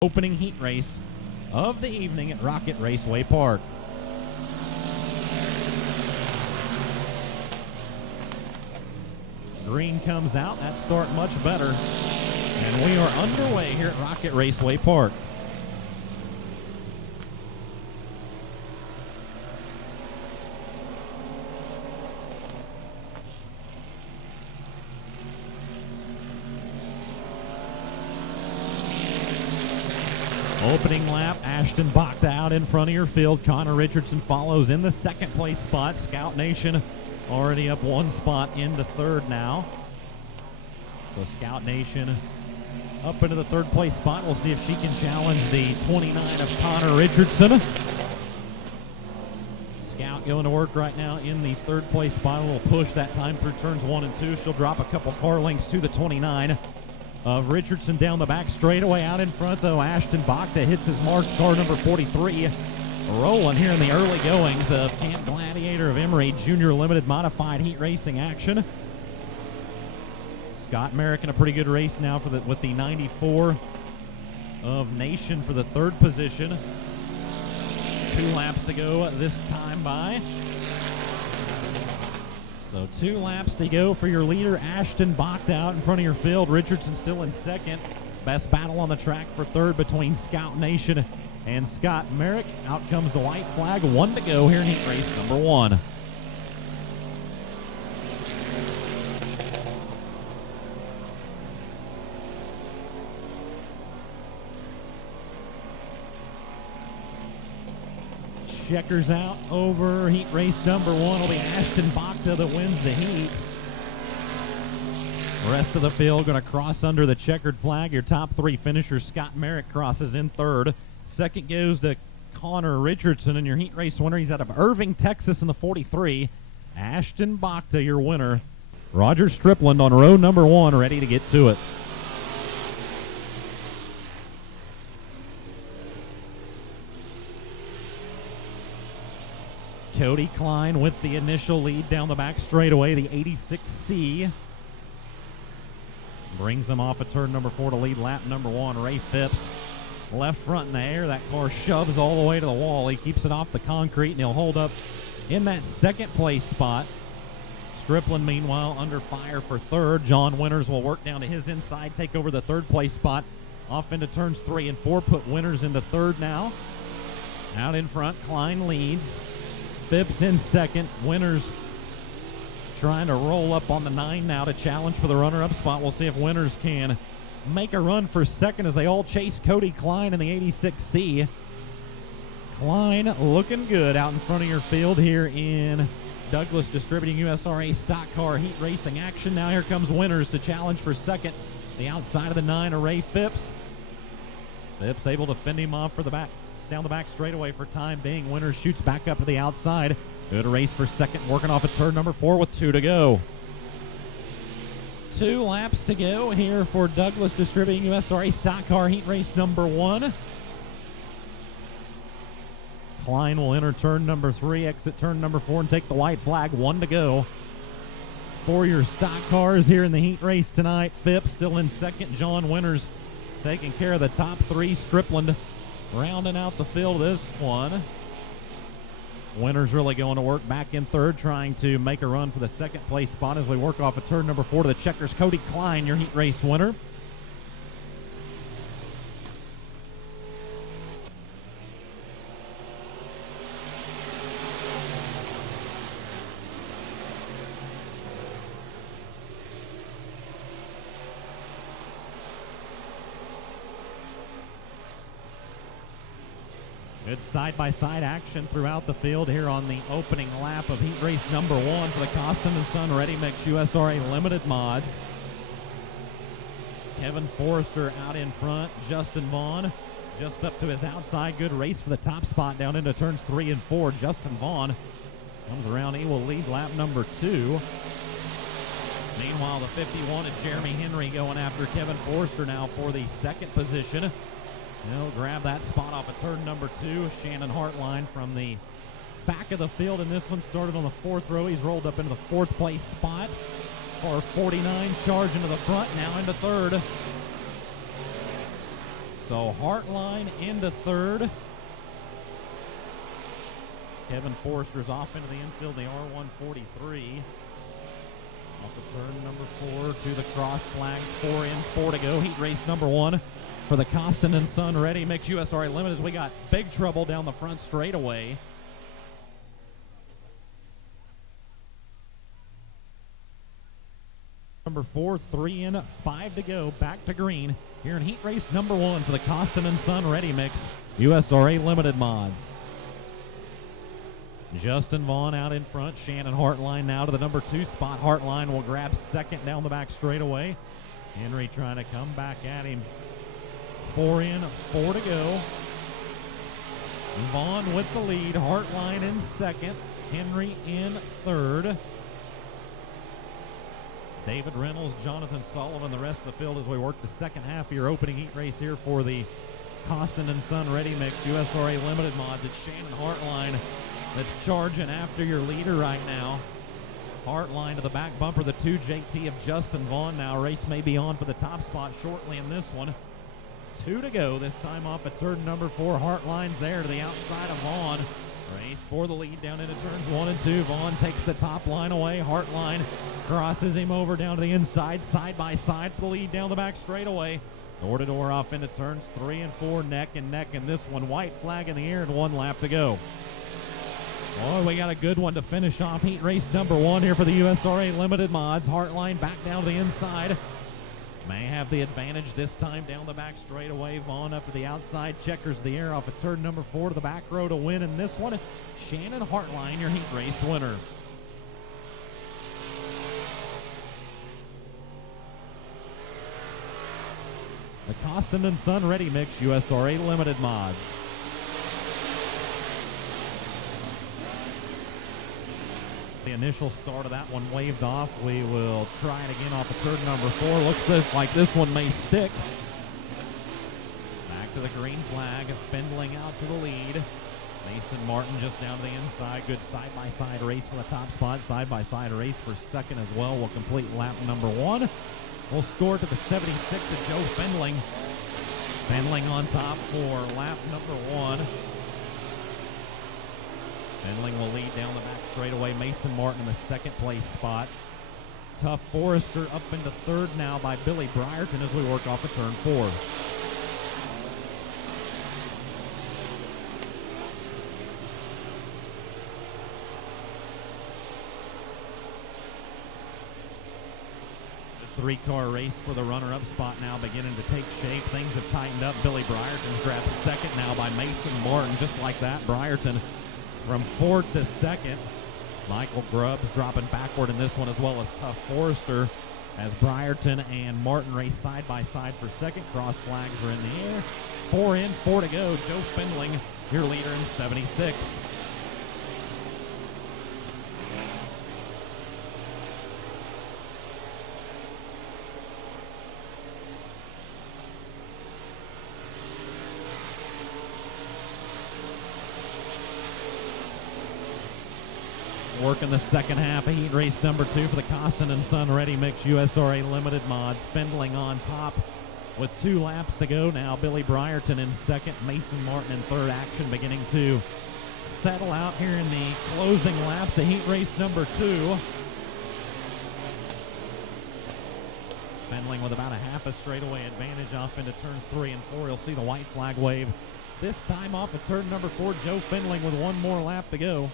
Opening heat race of the evening at Rocket Raceway Park. Green comes out, that start much better, and we are underway here at Rocket Raceway Park. Opening lap, Ashton Bachta out in front of your field. Connor Richardson follows in the second place spot. Scout Nation already up one spot into third now. So Scout Nation up into the third place spot. We'll see if she can challenge the 29 of Connor Richardson. Scout going to work right now in the third place spot. A little push that time through turns 1 and 2. She'll drop a couple car lengths to the 29 of Richardson down the back straightaway. Out in front, though, Ashton Bachta hits his March car number 43. Rolling here in the early goings of Camp Gladiator of Emory Junior Limited Modified Heat Racing action. Scott Merrick in a pretty good race now with the 94 of Nation for the third position. 2 laps to go this time by. So 2 laps to go for your leader, Ashton Bachta, out in front of your field. Richardson still in second. Best battle on the track for third between Scout Nation and Scott Merrick. Out comes the white flag. 1 to go here in heat race number 1. Checkers out over heat race number 1. It'll be Ashton Bachta that wins the heat. The rest of the field going to cross under the checkered flag. Your top 3 finishers, Scott Merrick crosses in third. Second goes to Connor Richardson, and your heat race winner, he's out of Irving, Texas in the 43. Ashton Bachta, your winner. Roger Strickland on row number 1, ready to get to it. Cody Klein with the initial lead down the back straightaway, the 86C. Brings him off of turn number 4 to lead lap number 1. Ray Phipps, left front in the air. That car shoves all the way to the wall. He keeps it off the concrete, and he'll hold up in that second place spot. Strickland, meanwhile, under fire for third. John Winters will work down to his inside, take over the third place spot. Off into turns 3 and 4, put Winters into third now. Out in front, Klein leads. Phipps in second. Winters trying to roll up on the 9 now to challenge for the runner-up spot. We'll see if Winters can make a run for second as they all chase Cody Klein in the 86C. Klein looking good out in front of your field here in Douglas Distributing USRA Stock Car Heat Racing action. Now here comes Winters to challenge for second. The outside of the 9 of Ray Phipps. Phipps able to fend him off for the back. Down the back straightaway for time being. Winters shoots back up to the outside. Good race for second, working off of turn number 4 with 2 to go. 2 laps to go here for Douglas Distributing USRA Stock Car Heat Race number 1. Klein will enter turn number 3, exit turn number 4, and take the white flag. 1 to go for your stock cars here in the heat race tonight. Phipps still in second. John Winters taking care of the top 3. Strickland rounding out the field this one. Winters really going to work back in third, trying to make a run for the second place spot as we work off of turn number 4 to the checkers. Cody Klein, your heat race winner. Good side-by-side action throughout the field here on the opening lap of heat race number 1 for the Costin & Son Ready Mix USRA Limited Mods. Kevin Forrester out in front. Justin Vaughn just up to his outside. Good race for the top spot down into turns 3 and 4. Justin Vaughn comes around. He will lead lap number 2. Meanwhile, the 51 of Jeremy Henry going after Kevin Forrester now for the second position. He'll grab that spot off of turn number 2. Shannon Hartline from the back of the field, and this one started on the 4th row. He's rolled up into the 4th place spot. Car 49 charging to the front, now into third. So Hartline into third. Kevin Forrester's off into the infield, the R143. Off of turn number 4 to the crossed flags. 4 in, 4 to go. Heat race number 1 for the Costin and Son Ready Mix USRA Limited. We got big trouble down the front straightaway. Number 4, 3 in, 5 to go. Back to green here in heat race number 1 for the Costin and Son Ready Mix USRA Limited Mods. Justin Vaughn out in front. Shannon Hartline now to the number 2 spot. Hartline will grab second down the back straightaway. Henry trying to come back at him. 4 in, 4 to go. Vaughn with the lead. Hartline in second. Henry in third. David Reynolds, Jonathan Sullivan, the rest of the field as we work the second half of your opening heat race here for the Costin and Son Ready Mix USRA Limited Mods. It's Shannon Hartline that's charging after your leader right now. Hartline to the back bumper, the 2 JT of Justin Vaughn now. Race may be on for the top spot shortly in this one. 2 to go, this time off at turn number 4. Hartline's there to the outside of Vaughn. Race for the lead down into turns 1 and 2. Vaughn takes the top line away. Hartline crosses him over down to the inside, side by side for the lead down the back straightaway. Door to door off into turns 3 and 4, neck and neck in this one. White flag in the air and 1 lap to go. Boy, we got a good one to finish off heat race number 1 here for the USRA Limited Mods. Hartline back down to the inside. May have the advantage this time down the back straightaway. Vaughn up to the outside, checkers the air off of turn number 4 to the back row to win in this one. Shannon Hartline, your heat race winner. The Costin and Son Ready Mix USRA Limited Mods. The initial start of that one waved off. We will try it again off of turn number 4. Looks like this one may stick. Back to the green flag. Findling out to the lead. Mason Martin just down to the inside. Good side-by-side race for the top spot. Side-by-side race for second as well. We'll complete lap number 1. We'll score to the 76 of Joe Findling. Findling on top for lap number 1. Findling will lead down the back straightaway. Mason Martin in the second place spot. Tough Forrester up into third now by Billy Brierton as we work off of turn 4. The 3-car race for the runner-up spot now beginning to take shape. Things have tightened up. Billy Brierton's grabbed second now by Mason Martin. Just like that, Brierton from 4th to 2nd. Michael Grubbs dropping backward in this one, as well as Tough Forrester, as Brierton and Martin race side by side for second. Cross flags are in the air. 4 in, 4 to go. Joe Findling, your leader in 76. Working the second half of heat race number 2 for the Costin and Son Ready Mix USRA Limited Mods. Findling on top with 2 laps to go now. Billy Brierton in second, Mason Martin in third. Action beginning to settle out here in the closing laps of heat race number 2. Findling with about a half a straightaway advantage off into turns 3 and 4. You'll see the white flag wave. This time off of turn number 4, Joe Findling with 1 more lap to go.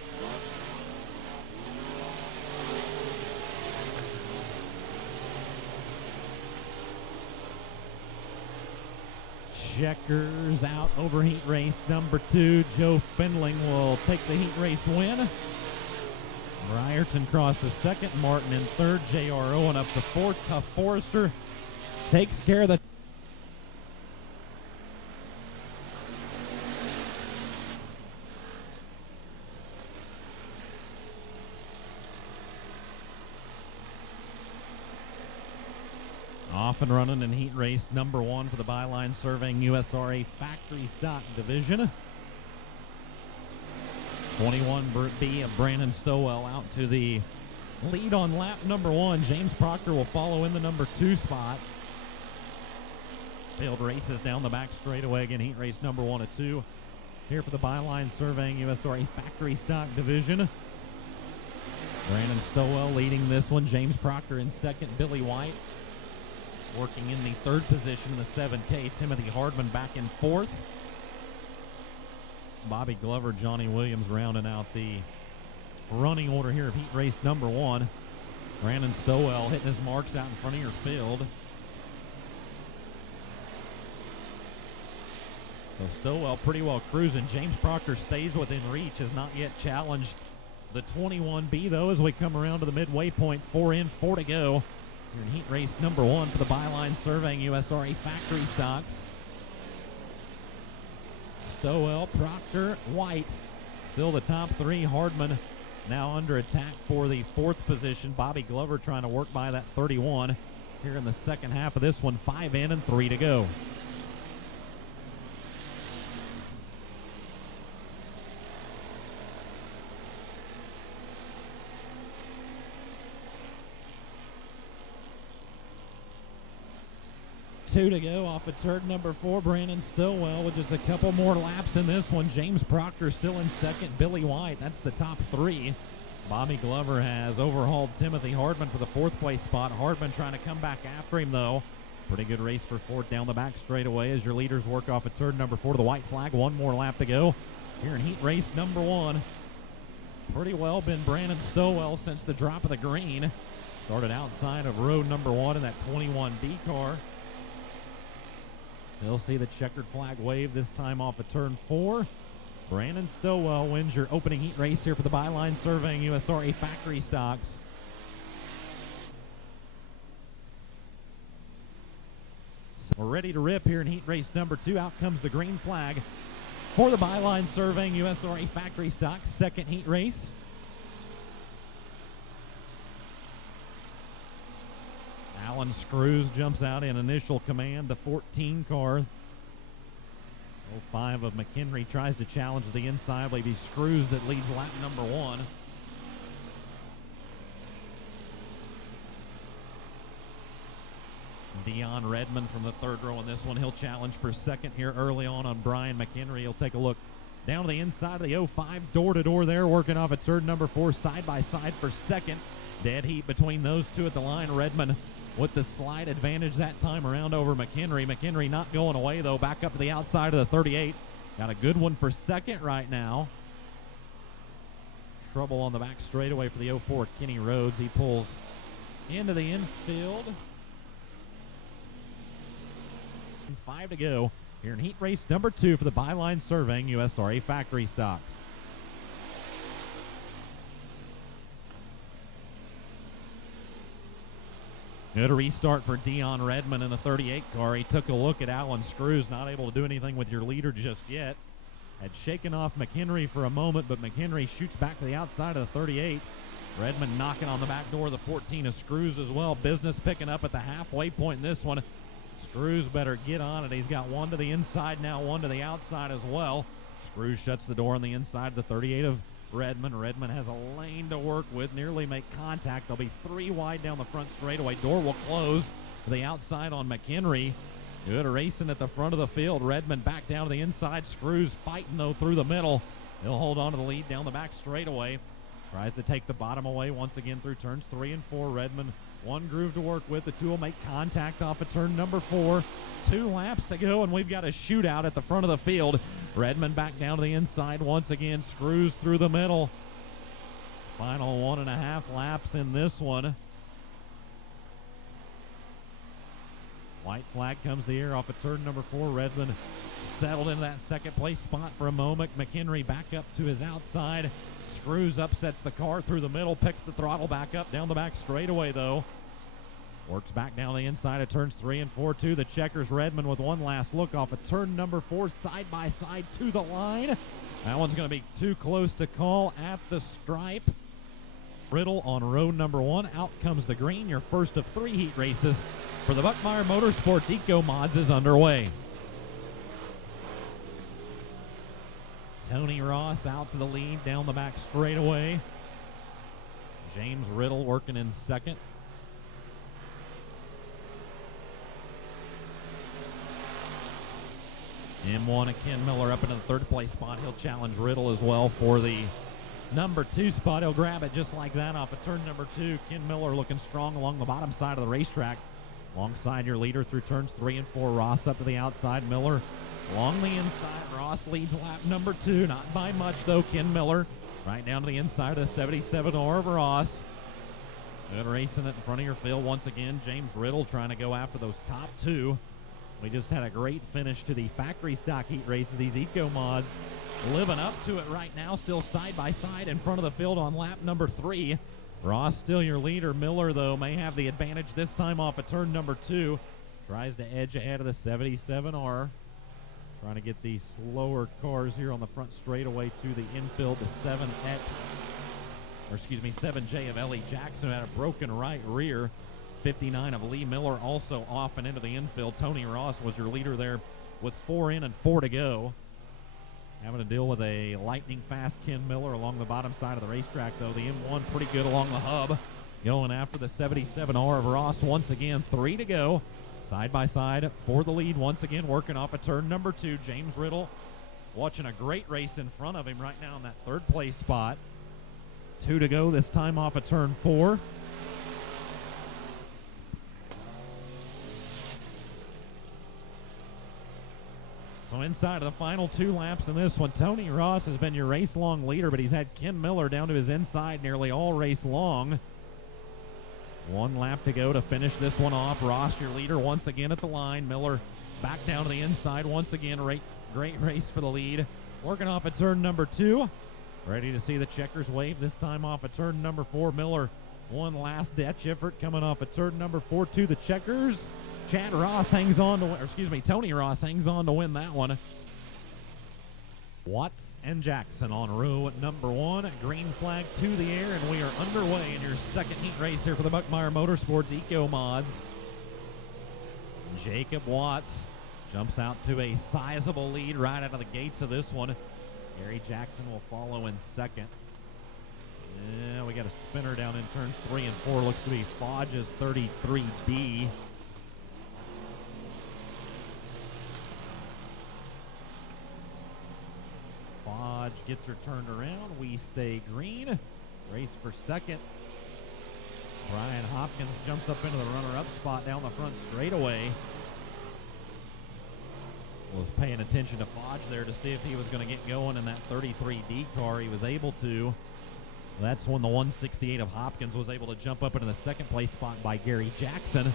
Checkers out over heat race number 2. Joe Findling will take the heat race win. Brierton crosses second. Martin in third. J.R. Owen up to fourth. Tough Forrester takes care of the off and running in heat race number 1 for the Byline Surveying USRA Factory Stock Division. 21B of Brandon Stowell out to the lead on lap number 1. James Proctor will follow in the number 2 spot. Field races down the back straightaway again. Heat race number 1 of 2. Here for the Byline Surveying USRA Factory Stock Division. Brandon Stowell leading this one. James Proctor in second. Billy White working in the third position in the 7K. Timothy Hardman back in fourth. Bobby Glover, Johnny Williams rounding out the running order here of heat race number 1. Brandon Stowell hitting his marks out in front of your field. So Stowell pretty well cruising. James Proctor stays within reach, has not yet challenged the 21B though as we come around to the midway point. 4 in, 4 to go. Here in heat race number 1 for the Byline Surveying USRA Factory Stocks. Stowell, Proctor, White, still the top 3. Hardman now under attack for the 4th position. Bobby Glover trying to work by that 31 here in the second half of this one. 5 in and 3 to go. Two to go off of turn number 4. Brandon Stowell with just a couple more laps in this one. James Proctor still in second. Billy White, that's the top 3. Bobby Glover has overhauled Timothy Hardman for the 4th place spot. Hardman trying to come back after him though. Pretty good race for 4th down the back straightaway as your leaders work off of turn number 4 to the white flag. 1 more lap to go here in heat race number 1. Pretty well been Brandon Stowell since the drop of the green. Started outside of road number 1 in that 21B car. They'll see the checkered flag wave this time off of turn 4. Brandon Stowell wins your opening heat race here for the Byline Surveying USRA Factory Stocks. So we're ready to rip here in heat race number 2. Out comes the green flag for the Byline Surveying USRA Factory Stocks second heat race. Alan Screws jumps out in initial command, the 14 car. 05 of McHenry tries to challenge the inside. It'll be Screws that leads lap number 1. Dion Redmond from the 3rd row in this one. He'll challenge for second here early on Brian McHenry. He'll take a look down to the inside of the 05, door to door there, working off at turn number 4, side by side for second. Dead heat between those two at the line. Redmond with the slight advantage that time around over McHenry. McHenry not going away, though. Back up to the outside of the 38. Got a good one for second right now. Trouble on the back straightaway for the 04 Kenny Rhodes. He pulls into the infield. 5 to go here in heat race number 2 for the Byline Surveying USRA Factory Stocks. Good restart for Dion Redmond in the 38 car. He took a look at Alan Screws, not able to do anything with your leader just yet. Had shaken off McHenry for a moment, but McHenry shoots back to the outside of the 38. Redmond knocking on the back door of the 14 of Screws as well. Business picking up at the halfway point in this one. Screws better get on it. He's got one to the inside now, one to the outside as well. Screws shuts the door on the inside of the 38 of Redmond. Redmond has a lane to work with, nearly make contact. They'll be 3 wide down the front straightaway. Door will close to the outside on McHenry. Good racing at the front of the field. Redmond back down to the inside. Screws fighting, though, through the middle. He'll hold on to the lead down the back straightaway. Tries to take the bottom away once again through turns 3 and 4. Redmond, one groove to work with. The two will make contact off of turn number 4. 2 laps to go, and we've got a shootout at the front of the field. Redmond back down to the inside once again. Screws through the middle. Final 1.5 laps in this one. White flag comes the air off of turn number 4. Redmond settled into that second place spot for a moment. McHenry back up to his outside. Screws upsets the car through the middle, picks the throttle back up down the back straightaway though. Works back down the inside of turns 3 and 4 to the checkers. Redmond with one last look off of turn number 4, side by side to the line. That one's going to be too close to call at the stripe. Riddle on road number 1. Out comes the green. Your first of 3 heat races for the Buckmeyer Motorsports Eco Mods is underway. Tony Ross out to the lead down the back straightaway. James Riddle working in second. M1 and Ken Miller up into the third place spot. He'll challenge Riddle as well for the number 2 spot. He'll grab it just like that off of turn number 2. Ken Miller looking strong along the bottom side of the racetrack. Alongside your leader through turns 3 and 4. Ross up to the outside. Miller along the inside. Ross leads lap number 2. Not by much, though. Ken Miller right down to the inside of the 77R of Ross. Good racing it in front of your field once again. James Riddle trying to go after those top 2. We just had a great finish to the factory stock heat races. These Eco Mods living up to it right now. Still side by side in front of the field on lap number 3. Ross still your leader. Miller, though, may have the advantage this time off of turn number 2. Tries to edge ahead of the 77R. Trying to get these slower cars here on the front straightaway to the infield. The 7J of Ellie Jackson had a broken right rear. 59 of Lee Miller also off and into the infield. Tony Ross was your leader there with 4 in and 4 to go. Having to deal with a lightning fast Ken Miller along the bottom side of the racetrack, though. The M1 pretty good along the hub. Going after the 77R of Ross once again. 3 to go. Side by side for the lead once again, working off of turn number 2. James Riddle watching a great race in front of him right now in that third place spot. 2 to go this time off of turn 4. So inside of the final 2 laps in this one, Tony Ross has been your race-long leader, but he's had Ken Miller down to his inside nearly all race long. 1 lap to go to finish this one off. Ross, your leader, once again at the line. Miller back down to the inside once again. Great race for the lead. Working off at turn number 2. Ready to see the checkers wave this time off at turn number 4. Miller, one last ditch effort coming off at turn number 4 to the checkers. Tony Ross hangs on to win that one. Watts and Jackson on row number 1. Green flag to the air, and we are underway in your second heat race here for the Buckmeyer Motorsports Eco Mods. Jacob Watts jumps out to a sizable lead right out of the gates of this one. Gary Jackson will follow in second. Yeah, we got a spinner down in turns 3 and 4. Looks to be Fodge's 33B. Fodge gets her turned around. We stay green. Race for second. Brian Hopkins jumps up into the runner-up spot down the front straightaway. Was paying attention to Fodge there to see if he was going to get going in that 33D car. He was able to. That's when the 168 of Hopkins was able to jump up into the second place spot by Gary Jackson.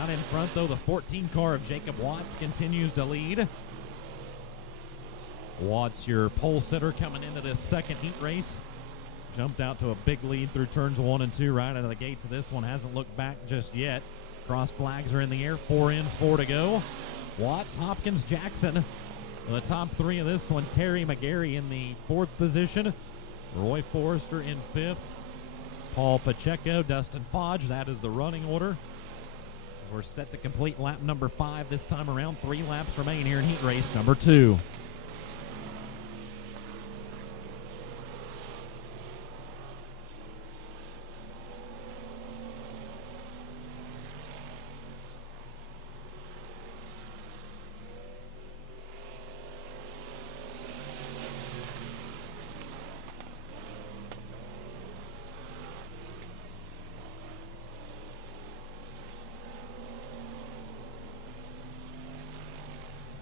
Out in front, though, the 14 car of Jacob Watts continues to lead. Watts, your pole sitter coming into this second heat race. Jumped out to a big lead through turns 1 and 2 right out of the gates of this one. Hasn't looked back just yet. Cross flags are in the air. 4 in, 4 to go. Watts, Hopkins, Jackson. The top 3 of this one. Terry McGarry in the 4th position. Roy Forrester in 5th. Paul Pacheco, Dustin Fodge. That is the running order. We're set to complete lap number 5 this time around. 3 laps remain here in heat race number 2.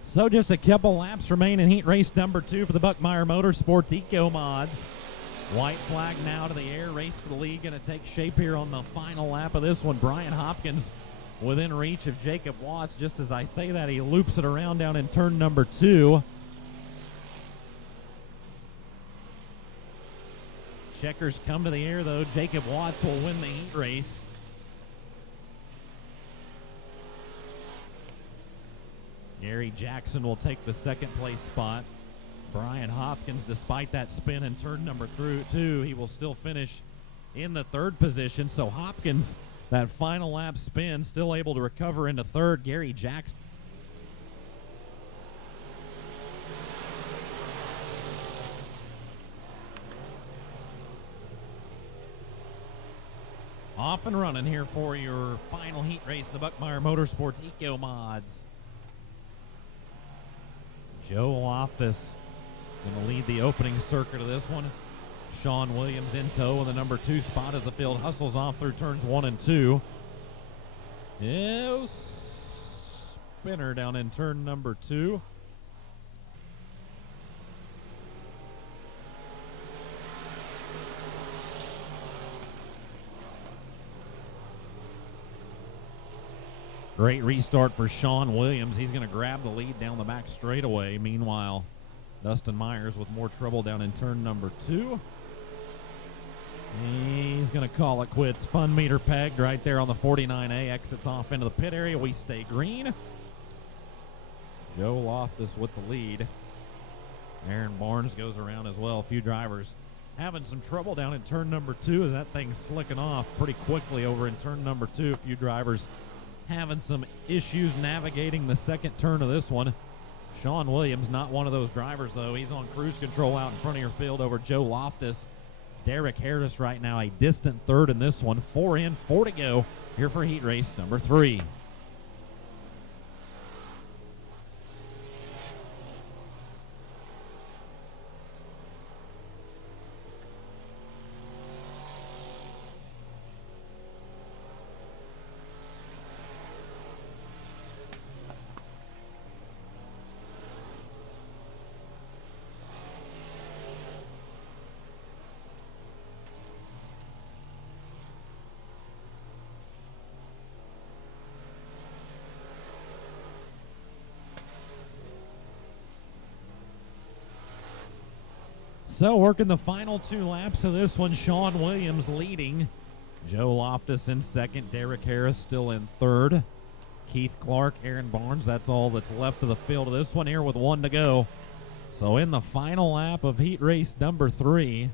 So just a couple laps remain in heat race number 2 for the Buckmeyer Motorsports Eco Mods. White flag now to the air. Race for the lead going to take shape here on the final lap of this one. Brian Hopkins within reach of Jacob Watts. Just as I say that, he loops it around down in turn number 2. Checkers come to the air, though. Jacob Watts will win the heat race. Gary Jackson will take the second place spot. Brian Hopkins, despite that spin in turn number 2, he will still finish in the 3rd position. So Hopkins, that final lap spin, still able to recover into 3rd. Gary Jackson. Off and running here for your final heat race, the Buckmeyer Motorsports Eco Mods. Joe Loftus going to lead the opening circuit of this one. Sean Williams in tow in the number 2 spot as the field hustles off through turns 1 and 2. Ew, spinner down in turn number 2. Great restart for Sean Williams. He's going to grab the lead down the back straightaway. Meanwhile, Dustin Myers with more trouble down in turn number 2. He's going to call it quits. Fun meter pegged right there on the 49A. Exits off into the pit area. We stay green. Joe Loftus with the lead. Aaron Barnes goes around as well. A few drivers having some trouble down in turn number 2 as that thing's slicking off pretty quickly over in turn number 2. A few drivers having some issues navigating the second turn of this one. Sean Williams, not one of those drivers, though. He's on cruise control out in front of your field over Joe Loftus. Derek Harris right now a distant third in this one. 4 in, 4 to go here for heat race number 3. So working the final 2 laps of this one, Sean Williams leading. Joe Loftus in second. Derek Harris still in third. Keith Clark, Aaron Barnes, that's all that's left of the field of this one here with 1 to go. So in the final lap of heat race number 3.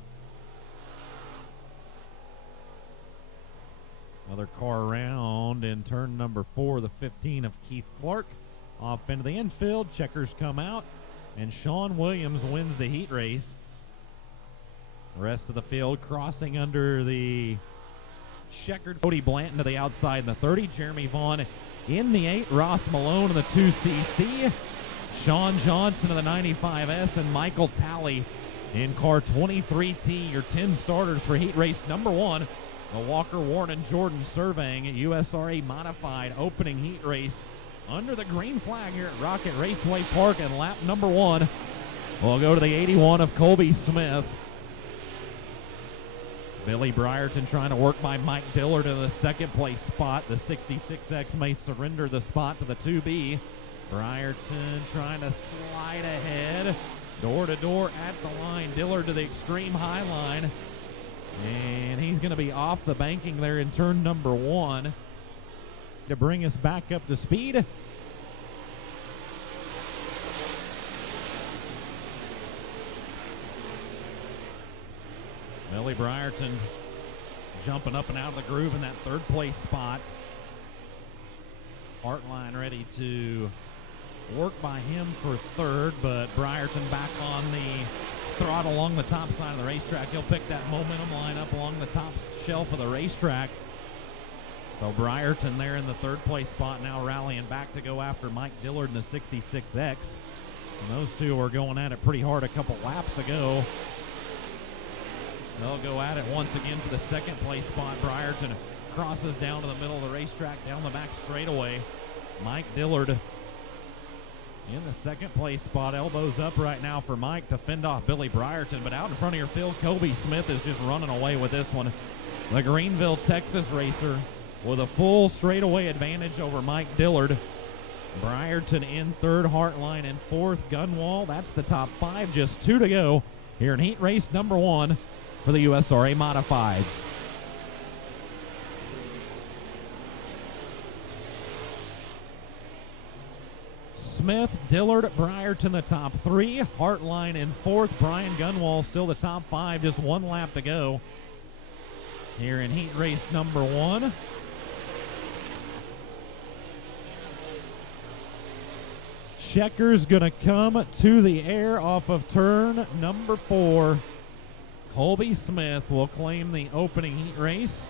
Another car around in turn number 4, the 15 of Keith Clark. Off into the infield, checkers come out, and Sean Williams wins the heat race. The rest of the field crossing under the checkered. Cody Blanton to the outside in the 30. Jeremy Vaughn in the 8. Ross Malone in the 2CC. Sean Johnson in the 95S. And Michael Talley in car 23T. Your 10 starters for heat race number 1. The Walker, Warren, and Jordan Surveying at USRA Modified opening heat race under the green flag here at Rocket Raceway Park. And lap number 1 will go to the 81 of Colby Smith. Billy Brierton trying to work by Mike Dillard in the second place spot. The 66X may surrender the spot to the 2B. Brierton trying to slide ahead. Door to door at the line. Dillard to the extreme high line. And he's going to be off the banking there in turn number 1 to bring us back up to speed. Billy Brierton jumping up and out of the groove in that third place spot. Hartline ready to work by him for third, but Brierton back on the throttle along the top side of the racetrack. He'll pick that momentum line up along the top shelf of the racetrack. So Brierton there in the third place spot, now rallying back to go after Mike Dillard in the 66X. And those two were going at it pretty hard a couple laps ago. They'll go at it once again for the second place spot. Brierton crosses down to the middle of the racetrack, down the back straightaway. Mike Dillard in the second place spot. Elbows up right now for Mike to fend off Billy Brierton. But out in front of your field, Colby Smith is just running away with this one. The Greenville, Texas racer with a full straightaway advantage over Mike Dillard. Brierton in third, Hartline in fourth, Gunwall. That's the top 5, just 2 to go here in heat race number 1 for the USRA Modifieds. Smith, Dillard, Brierton the top 3. Hartline in fourth. Brian Gunwall still the top 5. Just 1 lap to go here in heat race number 1. Checkers going to come to the air off of turn number 4. Colby Smith will claim the opening heat race.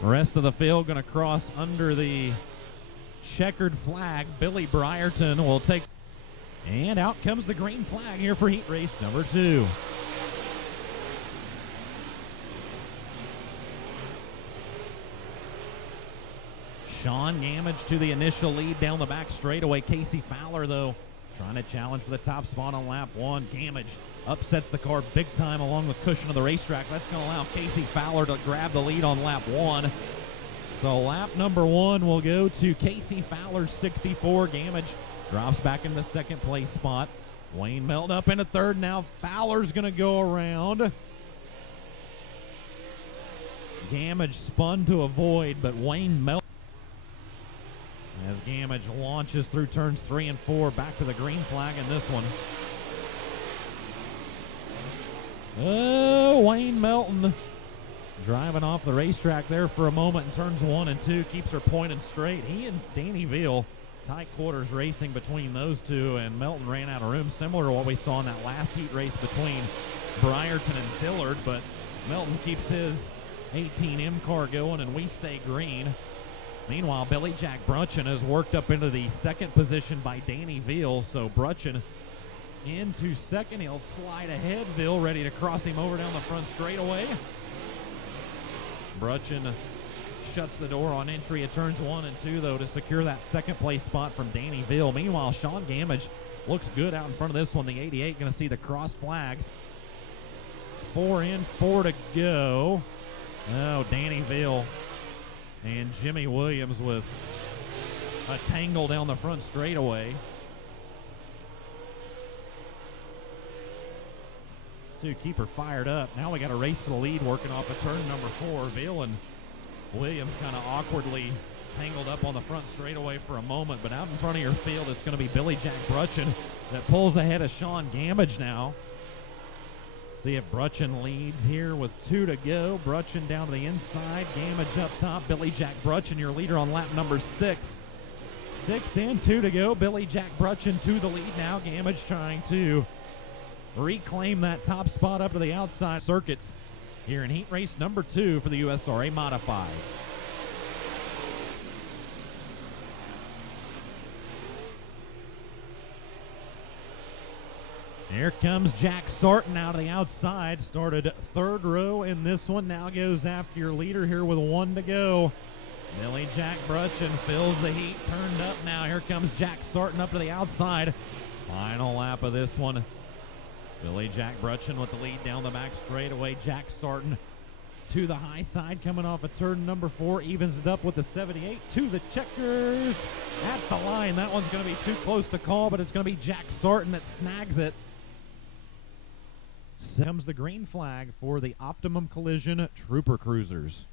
The rest of the field going to cross under the checkered flag. Billy Brierton will take, and out comes the green flag here for heat race number 2. Sean Gamage to the initial lead down the back straightaway. Casey Fowler, though, trying to challenge for the top spot on lap 1. Gamage upsets the car big time along the cushion of the racetrack. That's going to allow Casey Fowler to grab the lead on lap 1. So lap number 1 will go to Casey Fowler, 64. Gamage drops back in the second place spot. Wayne Melton up into third. Now Fowler's going to go around. Gamage spun to avoid, but Wayne Melton, as Gamage launches through turns 3 and 4, back to the green flag in this one. Oh, Wayne Melton driving off the racetrack there for a moment in turns 1 and 2, keeps her pointing straight. He and Danny Veal, tight quarters racing between those two, and Melton ran out of room, similar to what we saw in that last heat race between Brierton and Dillard, but Melton keeps his 18M car going, and we stay green. Meanwhile, Billy Jack Brutchen is worked up into the second position by Danny Veal, so Brutchen into second. He'll slide ahead. Veal ready to cross him over down the front straightaway. Brutchen shuts the door on entry at turns 1 and 2, though, to secure that second place spot from Danny Veal. Meanwhile, Sean Gamage looks good out in front of this one. The 88 going to see the crossed flags. 4 in, 4 to go. Oh, Danny Veal and Jimmy Williams with a tangle down the front straightaway. To keep her fired up. Now we got a race for the lead working off of turn number 4. Veal and Williams kind of awkwardly tangled up on the front straightaway for a moment, but out in front of your field, it's going to be Billy Jack Brutchen that pulls ahead of Sean Gamage now. See if Brutchen leads here with 2 to go. Brutchen down to the inside. Gamage up top. Billy Jack Brutchen, your leader on lap number 6. 6 and 2 to go. Billy Jack Brutchen to the lead now. Gamage trying to reclaim that top spot up to the outside circuits here in heat race number 2 for the USRA Modifieds. Here comes Jack Sarton out of the outside. Started third row in this one. Now goes after your leader here with 1 to go. Billy Jack Brutchen fills the heat. Turned up now. Here comes Jack Sarton up to the outside. Final lap of this one. Billy Jack Brutchen with the lead down the back straightaway. Jack Sarton to the high side coming off of turn number 4. Evens it up with the 78 to the checkers at the line. That one's going to be too close to call, but it's going to be Jack Sarton that snags it. Comes the green flag for the Optimum Collision Trooper Cruisers.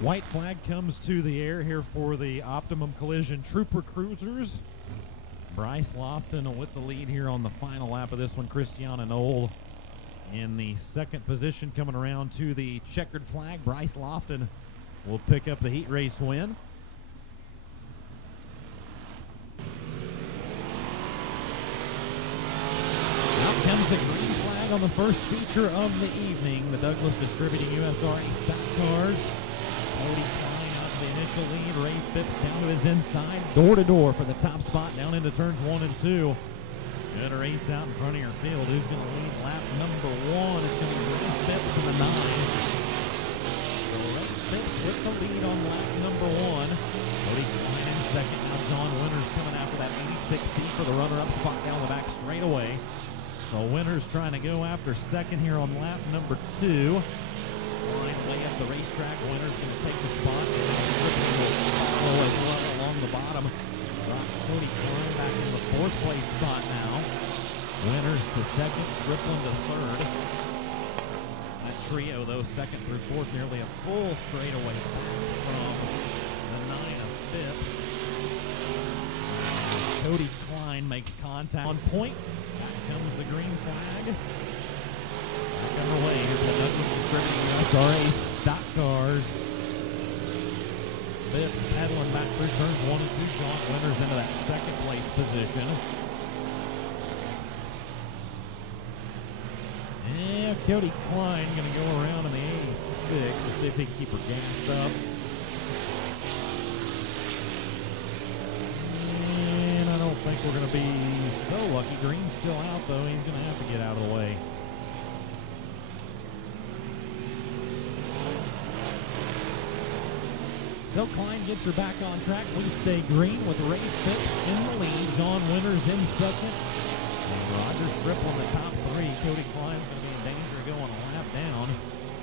White flag comes to the air here for the Optimum Collision Trooper Cruisers. Bryce Lofton with the lead here on the final lap of this one. Christiana Knoll in the second position, coming around to the checkered flag. Bryce Lofton will pick up the heat race win. Out comes the green flag on the first feature of the evening. The Douglas Distributing USRA stock cars. Cody Klein out to the initial lead. Ray Phipps down to his inside. Door to door for the top spot down into turns 1 and 2. Good race out in front of your field. Who's going to lead lap number 1? It's going to be Ray Phipps in the 9. So Ray Phipps with the lead on lap number 1. Cody Klein in second. Now John Winters coming after that 86C for the runner-up spot down the back straightaway. So Winters trying to go after second here on lap number 2. Line way up the racetrack. Winters going to take the spot. Follow as well along the bottom. Cody Klein back in the 4th place spot now. Winters to second, Strickland to 3rd. That trio, though, 2nd through 4th, nearly a full straightaway back from the 9 of Phipps. Cody Klein makes contact on point. Back comes the green flag. Back underway here for Douglas Distributing USRA stock cars. Phipps pedaling back through turns 1 and 2. John Winters into that 2nd place position. And Cody Klein going to go around in the 86 to see if he can keep her gassed up. And I don't think we're going to be so lucky. Green's still out, though. He's going to have to get out of the way. So Klein gets her back on track. We stay green with Ray Phipps in the lead. John Winters in second. And Roger Strickland in the top 3. Cody Klein's going to be in danger of going a lap down.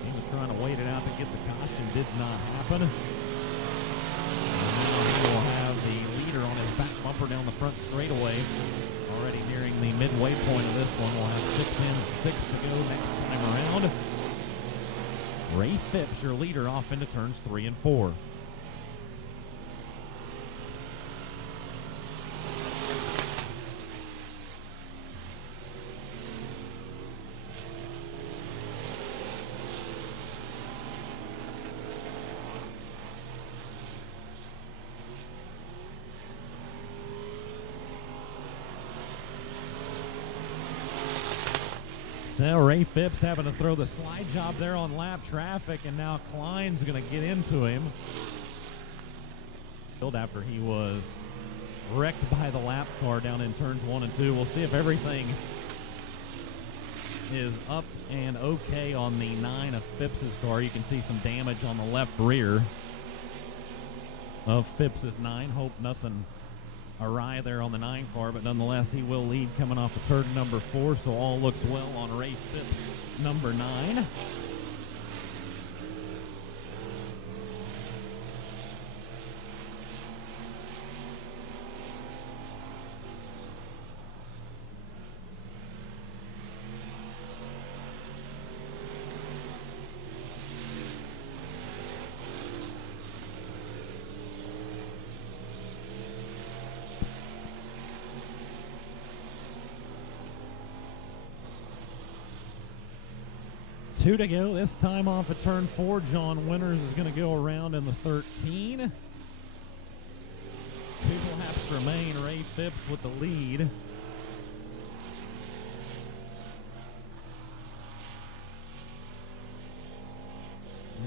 He was trying to wait it out to get the caution. Did not happen. And now he will have the leader on his back bumper down the front straightaway. Already nearing the midway point of this one. We'll have 6 in, 6 to go next time around. Ray Phipps, your leader, off into turns 3 and 4. So Ray Phipps having to throw the slide job there on lap traffic, and now Klein's going to get into him. After he was wrecked by the lap car down in turns 1 and 2. We'll see if everything is up and okay on the 9 of Phipps's car. You can see some damage on the left rear of Phipps's 9. Hope nothing awry there on the 9 car, but nonetheless he will lead coming off of turn number 4, so all looks well on Ray Phipps number 9. Two to go. This time off of turn 4, John Winters is going to go around in the 13. 2 laps remain. Ray Phipps with the lead.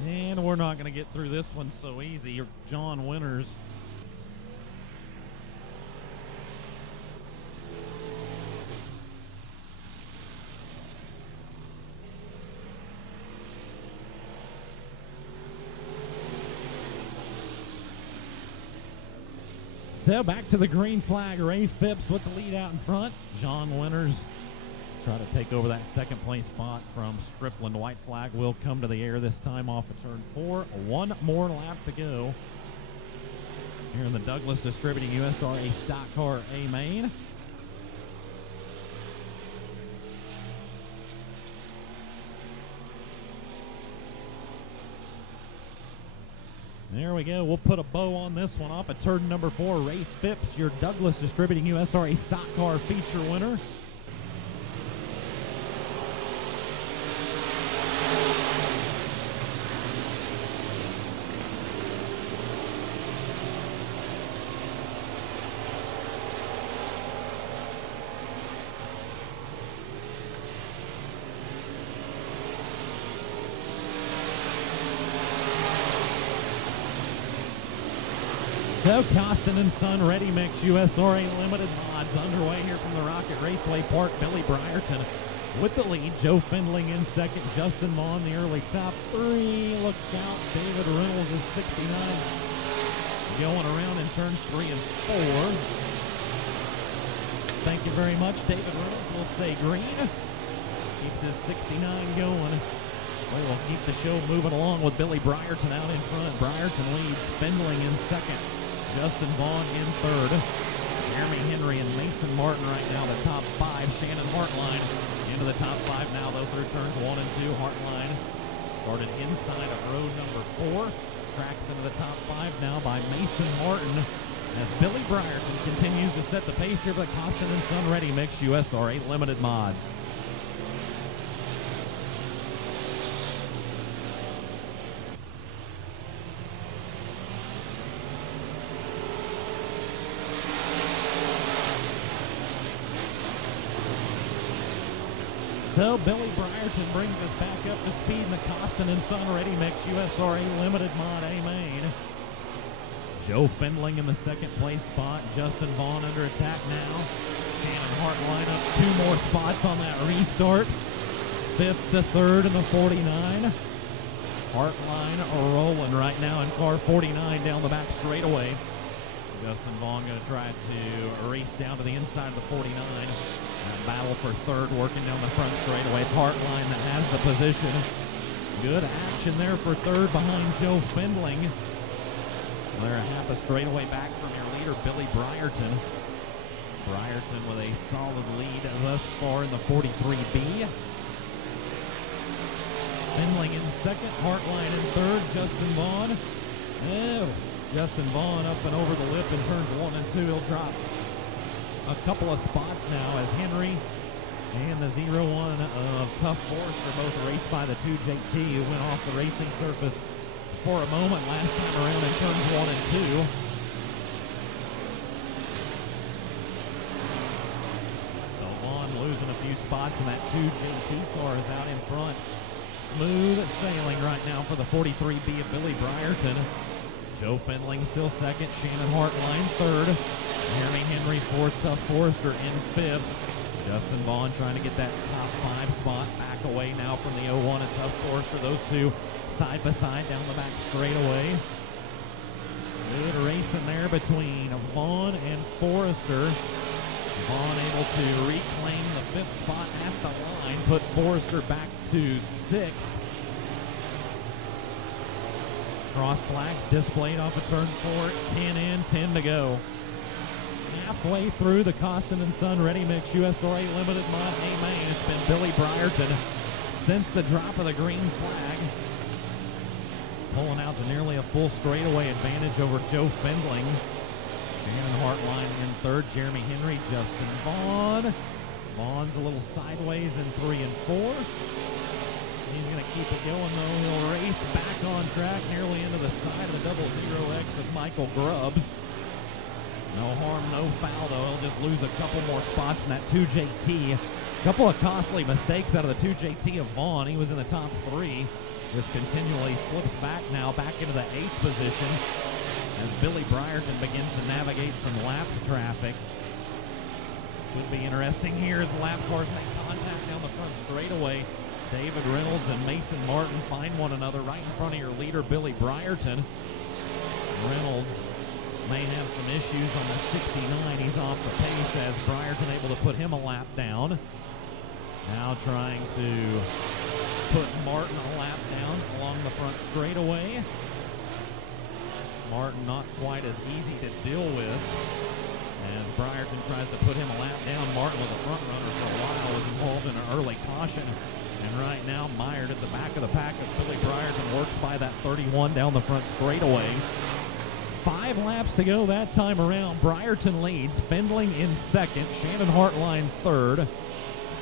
And we're not going to get through this one so easy. John Winters So back to the green flag. Ray Phipps with the lead out in front. John Winters try to take over that 2nd place spot from Strickland. White flag will come to the air this time off of turn 4. 1 more lap to go here in the Douglas Distributing USRA Stock Car A main. There we go. We'll put a bow on this one off at turn number 4. Ray Phipps, your Douglas Distributing USRA Stock Car feature winner. So, Costin & Son Ready Mix USRA Limited Mods underway here from the Rocket Raceway Park. Billy Brierton with the lead. Joe Findling in second. Justin Vaughn the early top 3. Look out. David Reynolds is 69. Going around in turns 3 and 4. Thank you very much. David Reynolds will stay green. Keeps his 69 going. We will keep the show moving along with Billy Brierton out in front. Brierton leads. Findling in second. Justin Vaughn in third. Jeremy Henry and Mason Martin right now the top 5. Shannon Hartline into the top 5 now, though, through turns 1 and 2. Hartline started inside of road number 4. Cracks into the top 5 now by Mason Martin as Billy Brierton continues to set the pace here for the Costin & Son Ready Mix USRA Limited Mods. So Billy Brierton brings us back up to speed in the Costin & Son Ready Mix USRA Limited Mod A main. Joe Findling in the second place spot. Justin Vaughn under attack now. Shannon Hartline up 2 more spots on that restart. 5th to 3rd in the 49. Hartline rolling right now in car 49 down the back straightaway. Justin Vaughn going to try to race down to the inside of the 49. Battle for third, working down the front straightaway. It's Hartline that has the position. Good action there for third behind Joe Findling. They're a half a straightaway back from your leader, Billy Brierton. Brierton with a solid lead thus far in the 43B. Findling in second, Hartline in third, Justin Vaughn. Oh, Justin Vaughn up and over the lip in turns 1 and 2. He'll drop a couple of spots now as Henry and the 0-1 of Tough Forester both raced by the 2JT, who went off the racing surface for a moment last time around in turns 1 and 2. So Vaughn losing a few spots, and that 2JT car is out in front. Smooth sailing right now for the 43B of Billy Brierton. Joe Findling still second, Shannon Hartline third. Jeremy Henry fourth, Tough Forester in fifth. Justin Vaughn trying to get that top 5 spot back away now from the 0-1 of Tough Forester. Those two side by side down the back straightaway. Good racing there between Vaughn and Forester. Vaughn able to reclaim the 5th spot at the line, put Forester back to 6th. Cross flags displayed off of turn 4, 10 in, 10 to go. Halfway through the Costin & Son Ready Mix USRA Limited Mod A main, it's been Billy Brierton since the drop of the green flag, pulling out to nearly a full straightaway advantage over Joe Findling. Shannon Hartline in third, Jeremy Henry, Justin Vaughn. Vaughn's a little sideways in 3 and 4. He's going to keep it going, though. He'll race back on track nearly into the side of the 00X of Michael Grubbs. No harm, no foul, though. He'll just lose a couple more spots in that 2JT. A couple of costly mistakes out of the 2JT of Vaughn. He was in the top 3. Just continually slips back now, back into the 8th position as Billy Brierton begins to navigate some lap traffic. Could be interesting here as lap cars make contact down the front straightaway. David Reynolds and Mason Martin find one another right in front of your leader, Billy Brierton. Reynolds may have some issues on the 69. He's off the pace as Brierton able to put him a lap down. Now trying to put Martin a lap down along the front straightaway. Martin not quite as easy to deal with as Brierton tries to put him a lap down. Martin was a front runner for a while, was involved in an early caution and right now. Mired at the back of the pack as Billy Brierton works by that 31 down the front straightaway. 5 laps to go that time around. Brierton leads, Fendling in second, Shannon Hartline third,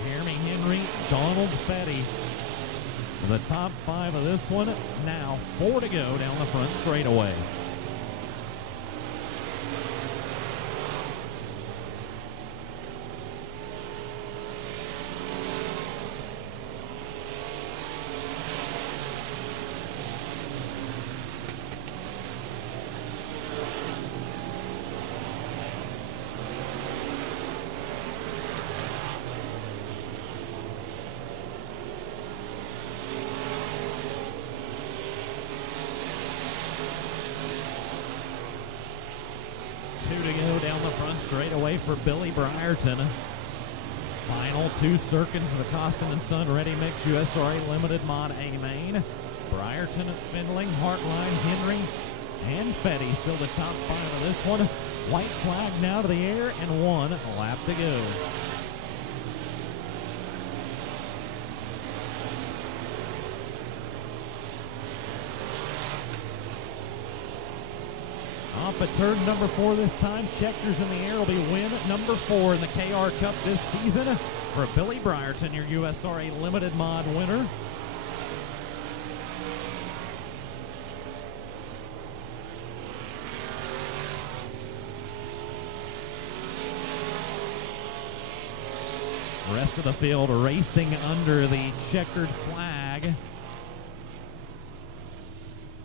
Jeremy Henry, Donald Fetty. The top 5 of this one, now 4 to go down the front straightaway. Straightaway for Billy Brierton. Final 2 circuits of the Costin & Son Ready Mix USRA Limited Mod A Main. Brierton, Findling, Hartline, Henry, and Fetty still the top 5 of this one. White flag now to the air and 1 lap to go. Off at turn number 4 this time. Checkers in the air will be win number 4 in the KR Cup this season for Billy Brierton, your USRA Limited Mod winner. The rest of the field racing under the checkered flag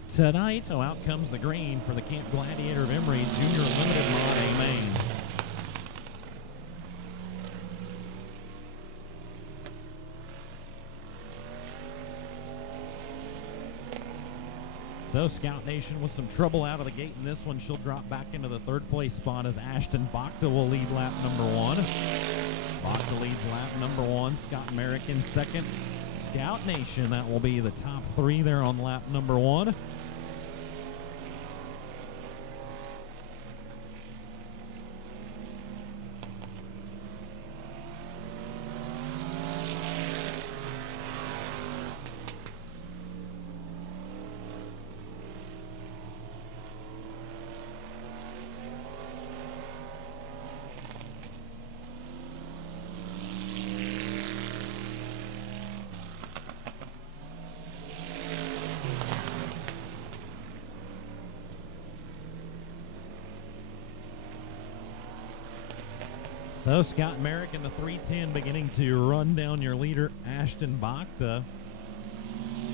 tonight. So out comes the green for the Camp Gladiator of Emory Junior Limited Mod A Main. So Scout Nation with some trouble out of the gate in this one. She'll drop back into the 3rd place spot as Ashton Bachta will lead lap number 1. Bachta leads lap number 1. Scott Merrick in 2nd. Scout Nation, that will be the top 3 there on lap number 1. So Scott Merrick in the 310 beginning to run down your leader, Ashton Bachta.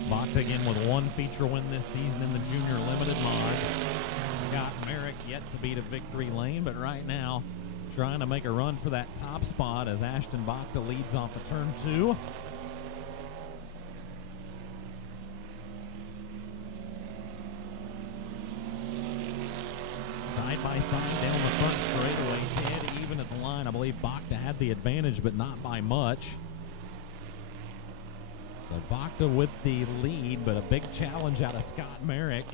Bachta again with 1 feature win this season in the Junior Limited Mods. Scott Merrick yet to beat a victory lane, but right now trying to make a run for that top spot as Ashton Bachta leads off of turn 2. Side by side down the front straightaway, dead even at the line. I believe Bachta had the advantage, but not by much. So Bachta with the lead, but a big challenge out of Scott Merrick.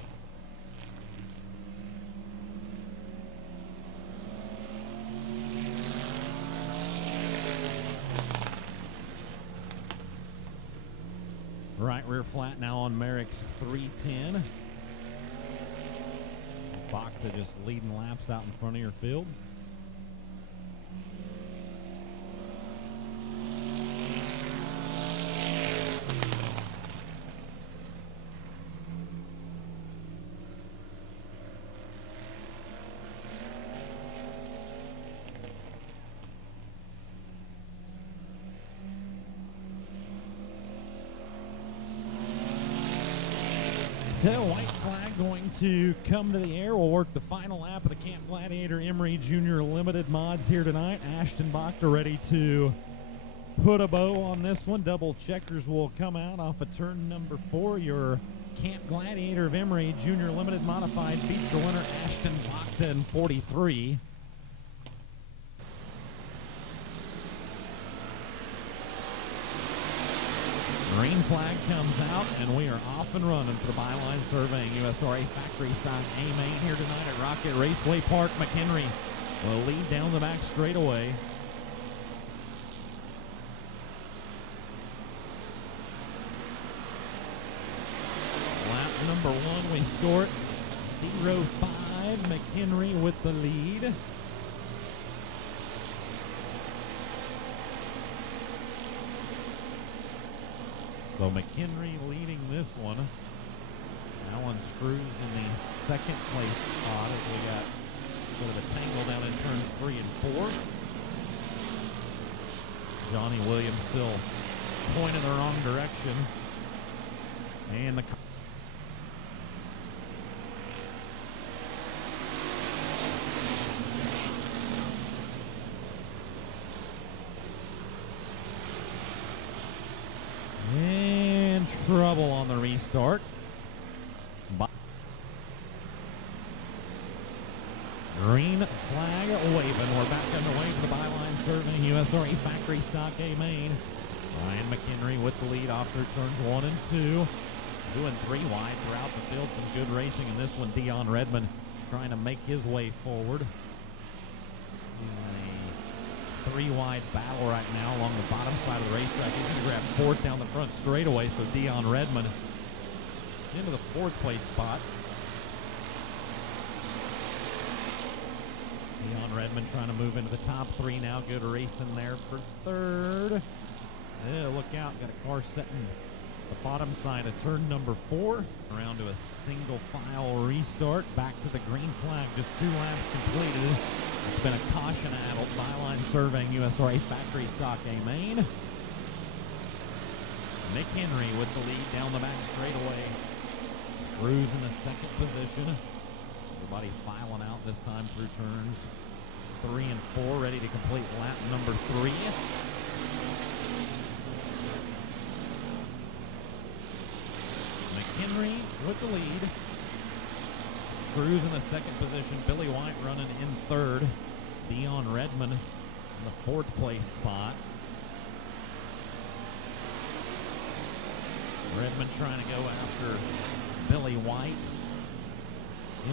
Right rear flat now on Merrick's 310. Bachta just leading laps out in front of your field. So white flag going to come to the air. We'll work the final lap of the Camp Gladiator Emory Junior Limited Mods here tonight. Ashton Bachta ready to put a bow on this one. Double checkers will come out off of turn number 4. Your Camp Gladiator of Emory Junior Limited Modified feature winner, Ashton Bachta in 43. Green flag comes out, and we are off and running for the Byline Surveying USRA Factory Stock A Main here tonight at Rocket Raceway Park. McHenry will lead down the back straightaway. number 1. We score it 0-5. McHenry with the lead. So McHenry leading this one. Allen Screws in the second place spot as we got a bit of a tangle down in turns 3 and 4. Johnny Williams still pointing the wrong direction. And the and trouble on the restart. Green flag waving. We're back underway for the byline serving USRA Factory Stock A main. Ryan McHenry with the lead off through turns 1 and 2. 2 and 3 wide throughout the field. Some good racing in this one. Dion Redmond trying to make his way forward. In a 3 wide battle right now along the bottom side of the racetrack. He's going to grab 4th down the front straightaway. So Dion Redmond into the 4th place spot. Dion Redmond trying to move into the top 3 now. Good racing there for 3rd. Yeah, look out. Got a car setting the bottom side of turn number 4. Around to a single file restart. Back to the green flag. Just 2 laps completed. It's been a caution adult byline surveying USRA Factory Stock A main. McHenry with the lead down the back straightaway. Screws in the 2nd position. Everybody filing out this time through turns 3 and 4, ready to complete lap number 3. McHenry with the lead. Screws in the 2nd position. Billy White running in 3rd. Dion Redmond in the 4th place spot. Redmond trying to go after Billy White.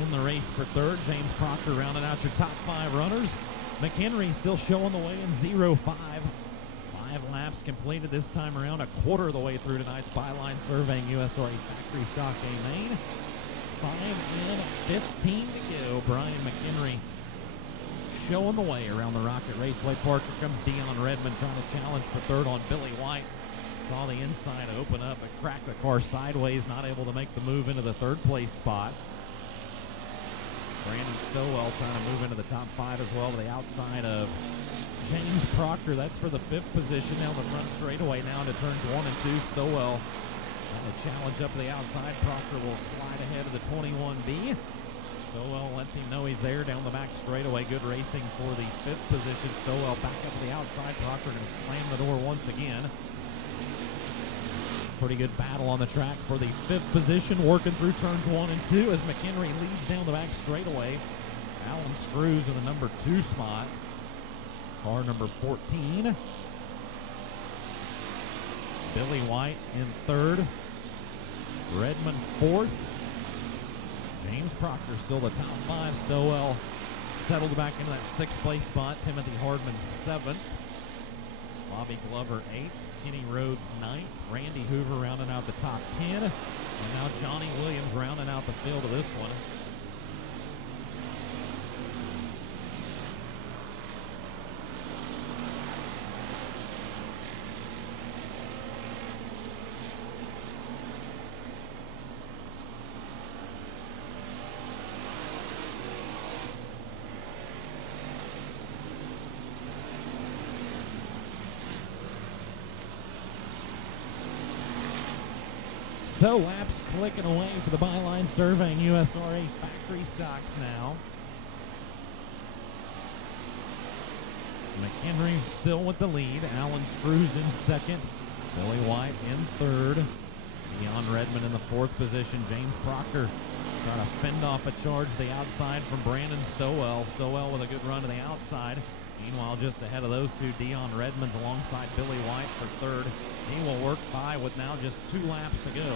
In the race for 3rd, James Proctor rounding out your top 5 runners. McHenry still showing the way in 0-5. 5 laps completed this time around, a quarter of the way through tonight's byline surveying USRA Factory Stock A main. 5 and 15 to go. Brian McHenry showing the way around the Rocket Raceway Park. Here comes Dion Redmond trying to challenge for 3rd on Billy White. Saw the inside open up, but cracked the car sideways, not able to make the move into the 3rd place spot. Brandon Stowell trying to move into the top 5 as well to the outside of James Proctor. That's for the 5th position down the front straightaway now into turns 1 and 2. Stowell trying to challenge up to the outside. Proctor will slide ahead of the 21B. Stowell lets him know he's there down the back straightaway. Good racing for the 5th position. Stowell back up to the outside. Proctor going to slam the door once again. Pretty good battle on the track for the 5th position, working through turns 1 and 2 as McHenry leads down the back straightaway. Allen Screws in the number 2 spot. Car number 14. Billy White in 3rd. Redmond 4th. James Proctor still the top 5. Stowell settled back into that 6th place spot. Timothy Hardman 7th. Bobby Glover 8th. Kenny Rhodes 9th. Randy Hoover rounding out the top 10. And now Johnny Williams rounding out the field of this one. So laps clicking away for the byline surveying USRA Factory Stocks now. McHenry still with the lead. Allen Screws in 2nd. Billy White in 3rd. Dion Redmond in the 4th position. James Proctor trying to fend off a charge to the outside from Brandon Stowell. Stowell with a good run to the outside. Meanwhile, just ahead of those two, Dion Redmond's alongside Billy White for 3rd. He will work by with now just 2 laps to go.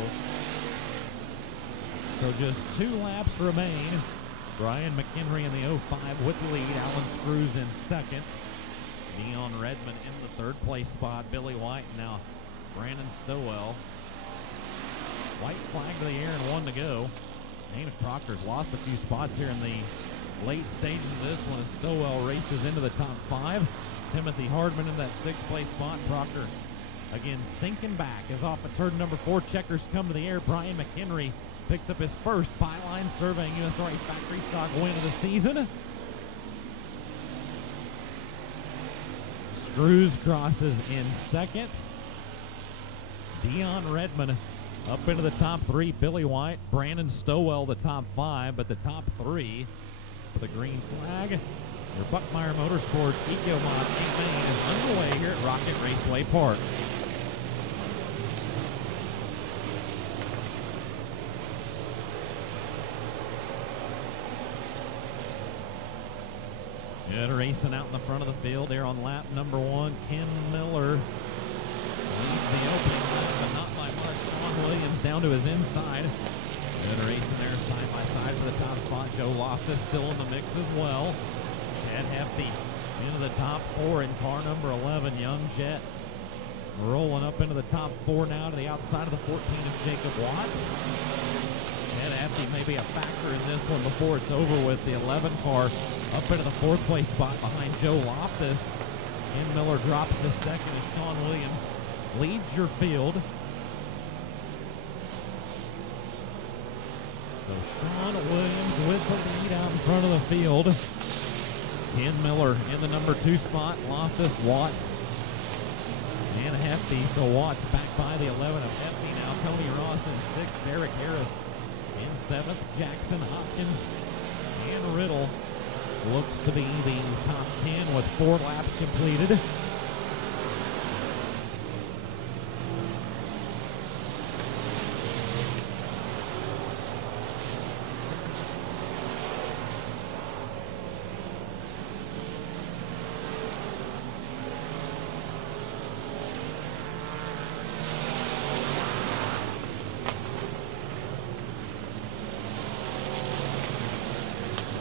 So just 2 laps remain. Brian McHenry in the 05 with the lead. Allen Screws in 2nd. Dion Redmond in the 3rd place spot. Billy White now Brandon Stowell White flag to the air and 1 to go. James Proctor's lost a few spots here in the late stages of this one as Stowell races into the top 5. Timothy Hardman in that 6th place spot. Proctor again sinking back as off of turn number 4. Checkers come to the air. Brian McHenry picks up his first Byline Surveying USRA factory stock win of the season. Screws crosses in 2nd. Dion Redmond up into the top 3. Billy White, Brandon Stowell the top 5, but the top 3 for the green flag. Your Buckmeyer Motorsports EcoMod 8 Main is underway here at Rocket Raceway Park. Good racing out in the front of the field there on lap number 1. Ken Miller leads the opening lap, but not by much. Sean Williams down to his inside. Good racing there side by side for the top spot. Joe Loftus still in the mix as well. Chad Hefty into the top 4 in car number 11. Young Jet rolling up into the top 4 now to the outside of the 14 of Jacob Watts. Chad Hefty may be a factor in this one before it's over with. The 11 car up into the 4th place spot behind Joe Loftus. Ken Miller drops to 2nd as Sean Williams leads your field. So Sean Williams with the lead out in front of the field. Ken Miller in the number 2 spot. Loftus, Watts, and Hefty. So Watts back by the 11 of Hefty now. Tony Ross in 6th. Derek Harris in 7th. Jackson Hopkins and Riddle looks to be the top 10 with 4 laps completed.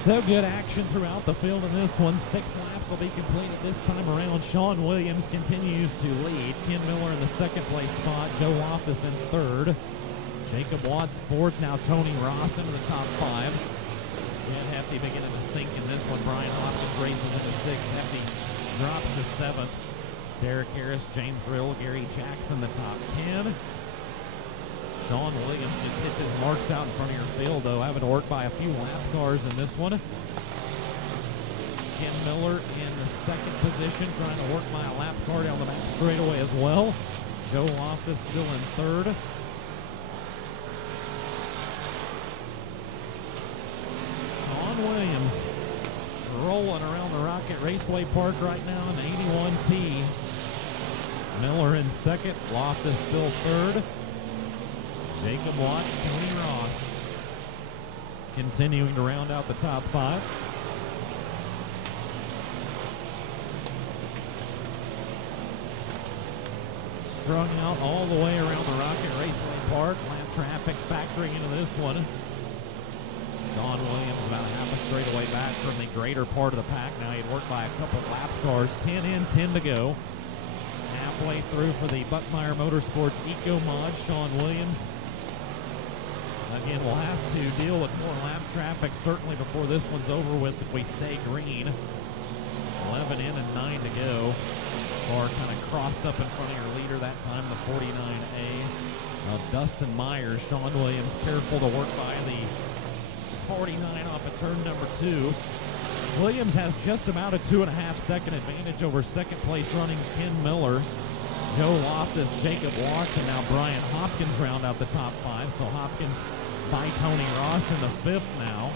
So good action throughout the field in this one. 6 laps will be completed this time around. Sean Williams continues to lead. Ken Miller in the 2nd place spot. Joe Loftus in 3rd. Jacob Watts 4th. Now Tony Ross into the top 5. Chad Hefty beginning to sink in this one. Brian Hopkins races into 6th. Hefty drops to 7th. Derek Harris, James Riddle, Gary Jackson the top 10. Sean Williams just hits his marks out in front of your field, though, having to work by a few lap cars in this one. Ken Miller in the 2nd position, trying to work by a lap car down the back straightaway as well. Joe Loftus still in 3rd. Sean Williams rolling around the Rocket Raceway Park right now in the 81T. Miller in 2nd, Loftus still 3rd. Jacob Watts, Tony Ross continuing to round out the top 5. Strung out all the way around the Rocket Raceway Park. Lap traffic factoring into this one. Don Williams about half a straightaway back from the greater part of the pack. Now he'd worked by a couple of lap cars. 10 in, 10 to go. Halfway through for the Buckmeyer Motorsports EcoMod, Sean Williams. Again, we'll have to deal with more lap traffic certainly before this one's over with if we stay green. 11 in and 9 to go. Car kind of crossed up in front of your leader that time, the 49A. Dustin Myers, Sean Williams careful to work by the 49 off of turn number 2. Williams has just about a 2.5 second advantage over 2nd place running Ken Miller. Joe Loftus, Jacob Watts, and now Brian Hopkins round out the top 5. So Hopkins by Tony Ross in the 5th now.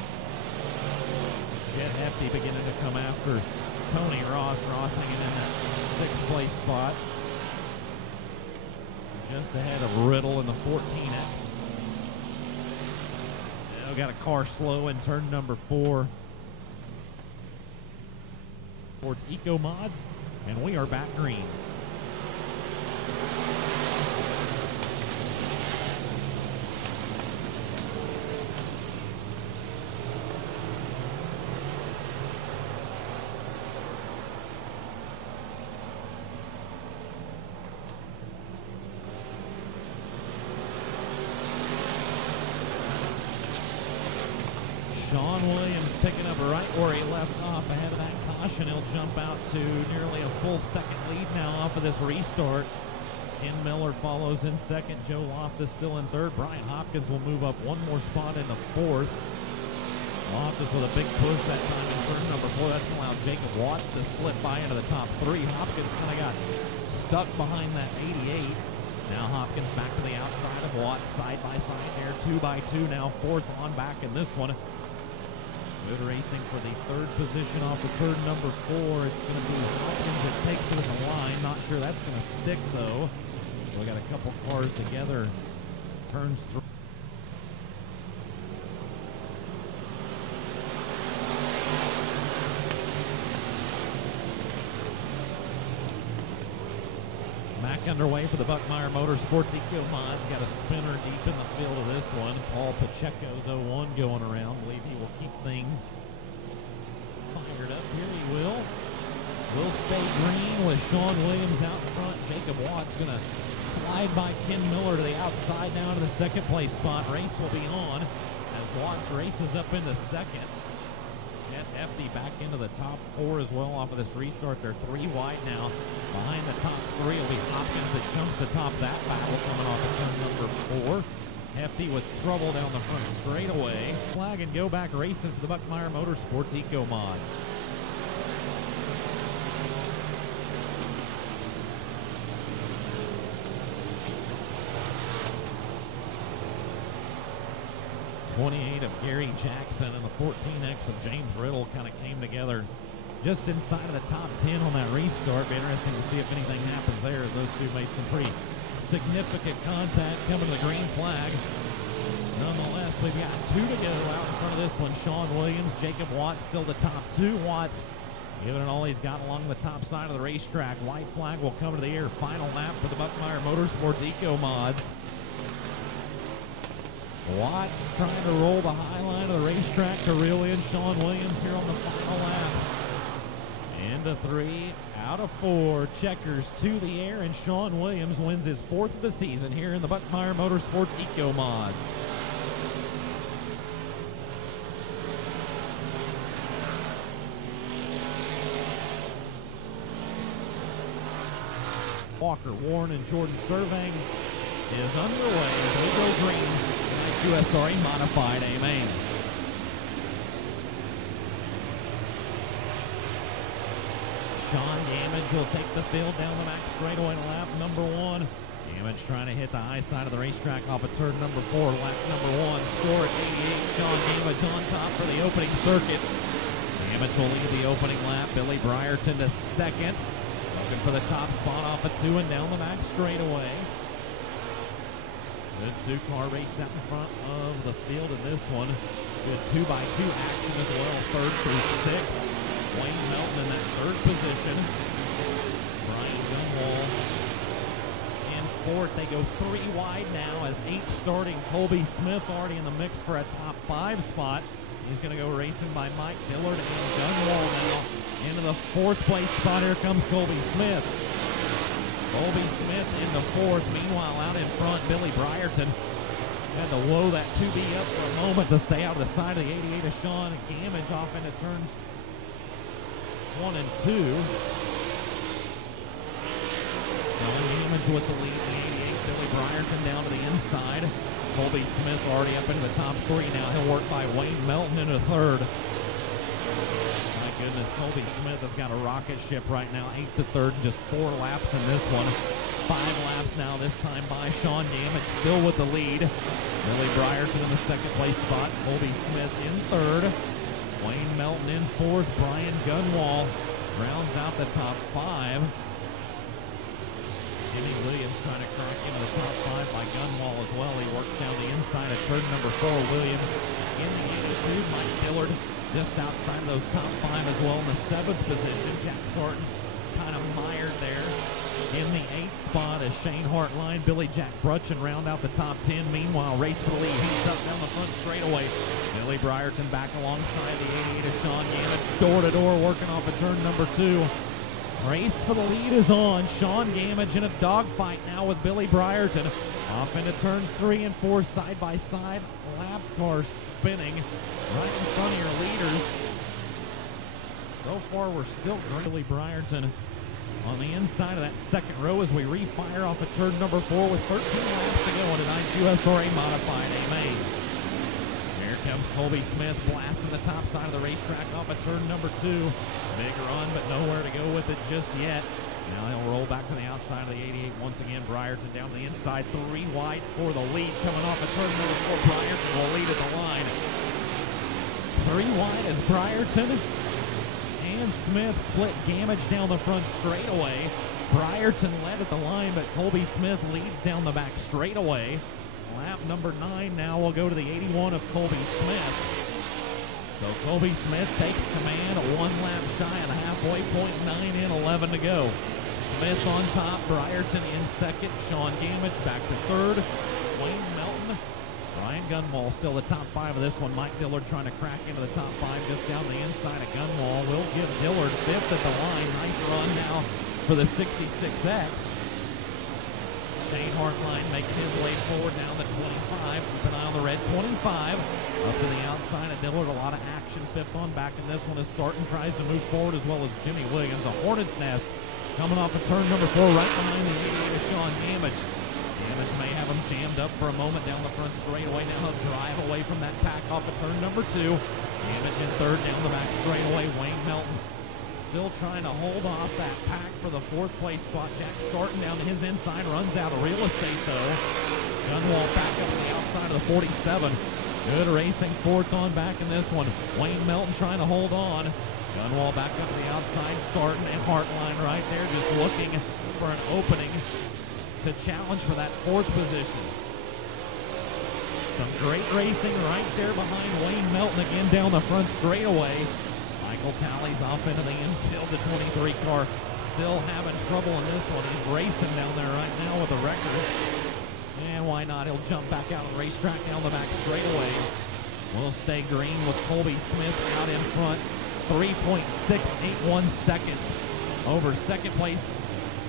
Chad Hefty beginning to come after Tony Ross. Ross hanging in that 6th place spot. Just ahead of Riddle in the 14X. Now got a car slow in turn number 4. Towards EcoMods, and we are back green. Sean Williams picking up right where he left off ahead of that caution. He'll jump out to nearly a full second lead now off of this restart. Ken Miller follows in second. Joe Loftus still in third. Brian Hopkins will move up one more spot into fourth. Loftus with a big push that time in turn number 4. That's going to allow Jacob Watts to slip by into the top 3. Hopkins kind of got stuck behind that 88. Now Hopkins back to the outside of Watts, side by side there, 2 by 2. Now fourth on back in this one. Good racing for the third position off of turn number 4. It's going to be Hopkins that takes it in the line. Not sure that's going to stick though. So we got a couple cars together. Turns through. Back underway for the Buckmeyer Motorsports Eco Mods. Got a spinner deep in the field of this one. Paul Pacheco's 01 going around. Believe he will keep things fired up. Here he will. Will stay green with Sean Williams out in front. Jacob Watts going to slide by Ken Miller to the outside down to the second place spot. Race will be on as Watts races up into second. Jet Hefty back into the top 4 as well off of this restart. They're 3 wide now. Behind the top 3 will be Hopkins that jumps atop that battle coming off of turn number 4. Hefty with trouble down the front straightaway. Flag and go back racing for the Buckmeyer Motorsports Eco Mods. '28 of Gary Jackson and the 14X of James Riddle kind of came together just inside of the top 10 on that restart. Be interesting to see if anything happens there, as those two made some pretty significant contact coming to the green flag. Nonetheless, we've got 2 to go out in front of this one. Sean Williams, Jacob Watts still the top 2. Watts giving it all he's got along the top side of the racetrack. White flag will come to the air. Final lap for the Buckmeyer Motorsports Eco Mods. Watts trying to roll the high line of the racetrack to reel in Sean Williams here on the final lap. Into 3, out of 4, checkers to the air, and Sean Williams wins his 4th of the season here in the Buckmeyer Motorsports Eco Mods. Walker, Warren, and Jordan Serving is underway as they go green. USRA modified A main. Sean Gamage will take the field down the back straightaway to lap number 1. Gamage trying to hit the high side of the racetrack off of turn number 4. Lap number 1, score at 88. Sean Gamage on top for the opening circuit. Gamage will lead the opening lap. Billy Brierton to second. Looking for the top spot off of 2 and down the back straightaway. Good 2-car race out in front of the field in this one. Good 2x2 action as well, 3rd through 6th. Wayne Melton in that 3rd position. Brian Gunwall in 4th. They go 3 wide now as 8th starting Colby Smith already in the mix for a top 5 spot. He's going to go racing by Mike Dillard and Gunwall now. Into the 4th place spot. Here comes Colby Smith. Colby Smith in the 4th. Meanwhile, out in front, Billy Brierton had to low that 2B up for a moment to stay out of the side of the 88 of Sean Gamage off into turns 1 and 2. Sean Gamage with the lead, the 88. Billy Brierton down to the inside. Colby Smith already up into the top 3 now. He'll work by Wayne Melton into 3rd. Goodness, Colby Smith has got a rocket ship right now, 8th to 3rd, just 4 laps in this one. 5 laps now, this time by Sean Gamage, still with the lead. Billy Brierton in the 2nd place spot, Colby Smith in 3rd. Wayne Melton in 4th, Brian Gunwall rounds out the top 5. Jimmy Williams trying to crack into the top 5 by Gunwall as well. He works down the inside of turn number 4. Williams in the 82, Mike Dillard just outside of those top 5 as well in the 7th position. Jack Thornton kind of mired there in the 8th spot as Shane Hartline, Billy Jack Brutchin round out the top 10. Meanwhile, race for the lead heats up down the front straightaway. Billy Brierton back alongside the 88 of Sean Gamage, door to door working off of turn number 2. Race for the lead is on. Sean Gamage in a dogfight now with Billy Brierton. Off into turns 3 and 4 side by side. Lap car spinning right in front of your leaders. So far, we're still Billy Brierton on the inside of that second row as we refire off of turn number 4 with 13 laps to go on tonight's USRA Modified A-Main. Here comes Colby Smith blasting the top side of the racetrack off of turn number 2. Big run, but nowhere to go with it just yet. Now he'll roll back to the outside of the 88 once again. Brierton down to the inside, 3 wide for the lead. Coming off of turn number 4, Brierton will lead at the line. 3 wide as Brierton and Smith split damage down the front straightaway. Brierton led at the line, but Colby Smith leads down the back straightaway. Lap number 9 now will go to the 81 of Colby Smith. So Colby Smith takes command, 1 lap shy of the halfway point, 9 in, 11 to go. Smith on top, Brierton in second, Sean Gamage back to third, Wayne Melton, Ryan Gunwall still the top 5 of this one. Mike Dillard trying to crack into the top 5 just down the inside of Gunwall. Will give Dillard 5th at the line. Nice run now for the 66X. Shane Hartline making his way forward down the 25. Keep an eye on the red 25. Up to the outside of Dillard. A lot of action. 5th on back in this one as Sarton tries to move forward, as well as Jimmy Williams. A Hornet's Nest coming off of turn number 4 right behind the 88 of Sean Gamage. Gamage may have him jammed up for a moment down the front straightaway. Now he'll drive away from that pack off of turn number 2. Gamage in third down the back straightaway. Wayne Melton still trying to hold off that pack for the 4th place spot. Jack Sarton down to his inside, runs out of real estate though. Gunwall back up on the outside of the 47. Good racing 4th on back in this one. Wayne Melton trying to hold on. Gunwall back up to the outside. Sarton and Hartline right there just looking for an opening to challenge for that 4th position. Some great racing right there behind Wayne Melton again down the front straightaway. Michael Talley's off into the infield. The 23 car still having trouble in this one. He's racing down there right now with the wreckers. And why not? He'll jump back out of the racetrack down the back straightaway. We'll stay green with Colby Smith out in front. 3.681 seconds over second place.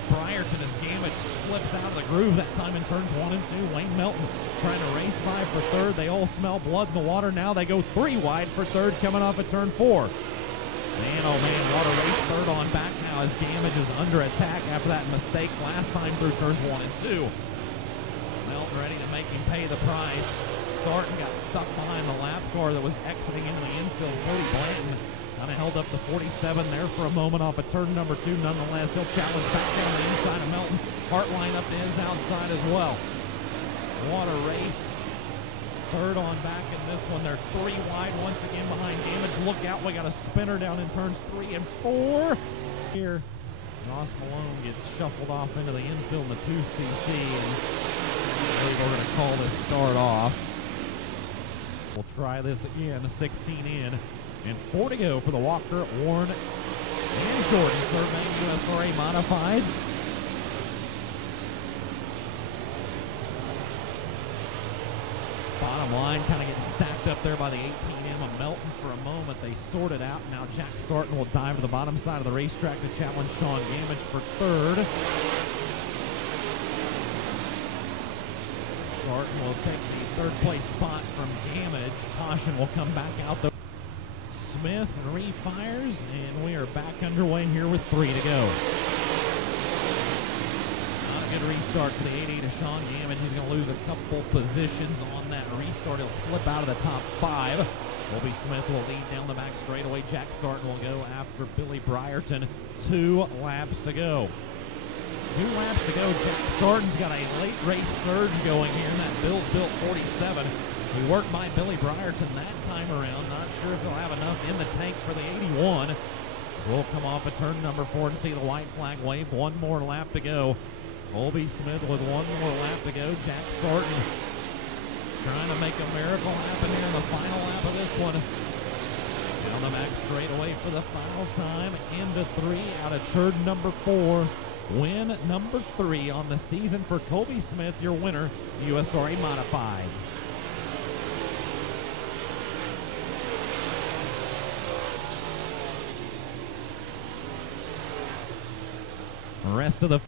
Brierton as Gamage slips out of the groove that time in turns 1 and 2. Wayne Melton trying to race by for third. They all smell blood in the water. Now they go 3 wide for third coming off of turn 4. Man, oh man, what a race third on back now as Gamage is under attack after that mistake last time through turns 1 and 2. Melton ready to make him pay the price. Sarton got stuck behind the lap car that was exiting into the infield. Cody Blanton kind of held up the 47 there for a moment off of turn number 2. Nonetheless, he'll challenge back down the inside of Melton. Hartline up to his outside as well. What a race. Third on back in this one. They're 3 wide once again behind Gamage. Look out, we got a spinner down in turns 3 and 4. Here, Ross Malone gets shuffled off into the infield in the 2cc. And we're going to call this start off. We'll try this again. 16 in. And 4 to go for the Walker, Warren, and Jordan surveying USRA Modifieds. Bottom line kind of getting stacked up there by the 18M of Melton for a moment. They sort it out. Now Jack Sarton will dive to the bottom side of the racetrack to challenge Sean Gamage for third. Sarton will take the 3rd place spot from Gamage. Caution will come back out though. Smith refires, and we are back underway here with 3 to go. Not a good restart for the 88 of Sean Gamage. He's going to lose a couple positions on that restart. He'll slip out of the top 5. Colby Smith will lead down the back straightaway. Jack Sarton will go after Billy Brierton. 2 laps to go. 2 laps to go. Jack Sarton's got a late race surge going here in that Bills Built 47. He worked by Billy Brierton that time around. Not sure if he'll have enough in the tank for the 81. So we'll come off of turn number 4 and see the white flag wave. 1 more lap to go. Colby Smith with 1 more lap to go. Jack Sarton trying to make a miracle happen here in the final lap of this one. Down the back straightaway for the final time. Into 3 out of turn number 4. Win number 3 on the season for Colby Smith, your winner, USRA Modifieds. Rest of the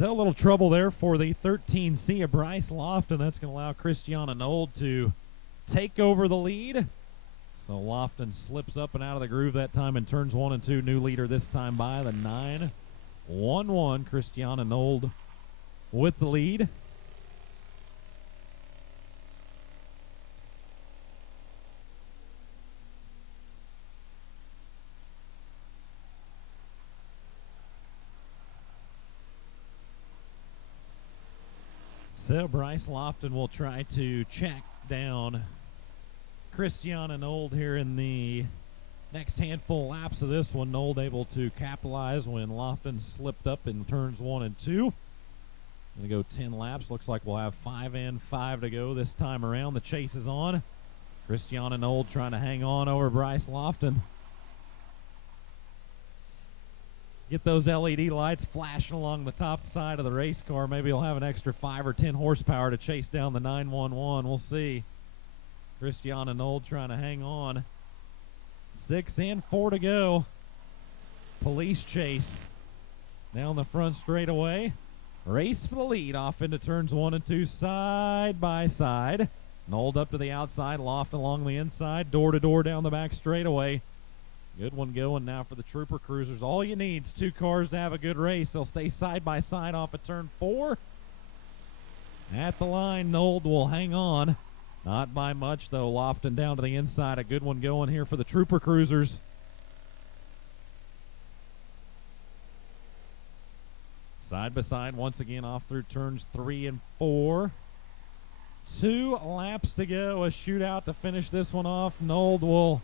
So a little trouble there for the 13C of Bryce Lofton. That's going to allow Christiana Nold to take over the lead. So Lofton slips up and out of the groove that time in turns 1 and 2. New leader this time by the 9-1-1. Christiana Nold with the lead. So Bryce Lofton will try to check down Christiana Nold here in the next handful of laps of this one. Nold able to capitalize when Lofton slipped up in turns 1 and 2. Going to go 10 laps. Looks like we'll have 5 and 5 to go this time around. The chase is on. Christiana Nold trying to hang on over Bryce Lofton. Get those LED lights flashing along the top side of the race car. Maybe he'll have an extra 5 or 10 horsepower to chase down the 911. We'll see. Christiana Nold trying to hang on. 6 and 4 to go. Police chase down the front straightaway. Race for the lead off into turns 1 and 2 side by side. Nold up to the outside, Loft along the inside, door to door down the back straightaway. Good one going now for the Trooper Cruisers. All you need is 2 cars to have a good race. They'll stay side by side off of turn 4. At the line, Nold will hang on. Not by much, though. Lofton down to the inside. A good one going here for the Trooper Cruisers. Side by side once again off through turns 3 and 4. 2 laps to go. A shootout to finish this one off. Nold will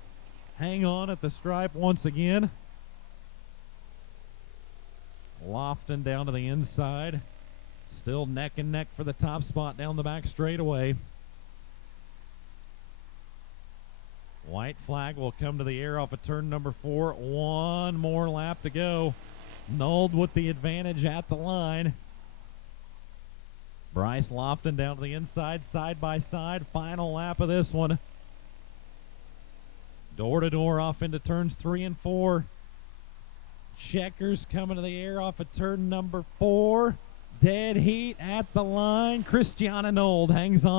hang on at the stripe once again. Lofton down to the inside. Still neck and neck for the top spot down the back straightaway. White flag will come to the air off of turn number 4. 1 more lap to go. Nold with the advantage at the line. Bryce Lofton down to the inside, side by side. Final lap of this one. Door to door off into turns 3 and 4. Checkers coming to the air off of turn number 4. Dead heat at the line. Christiana Nold hangs on.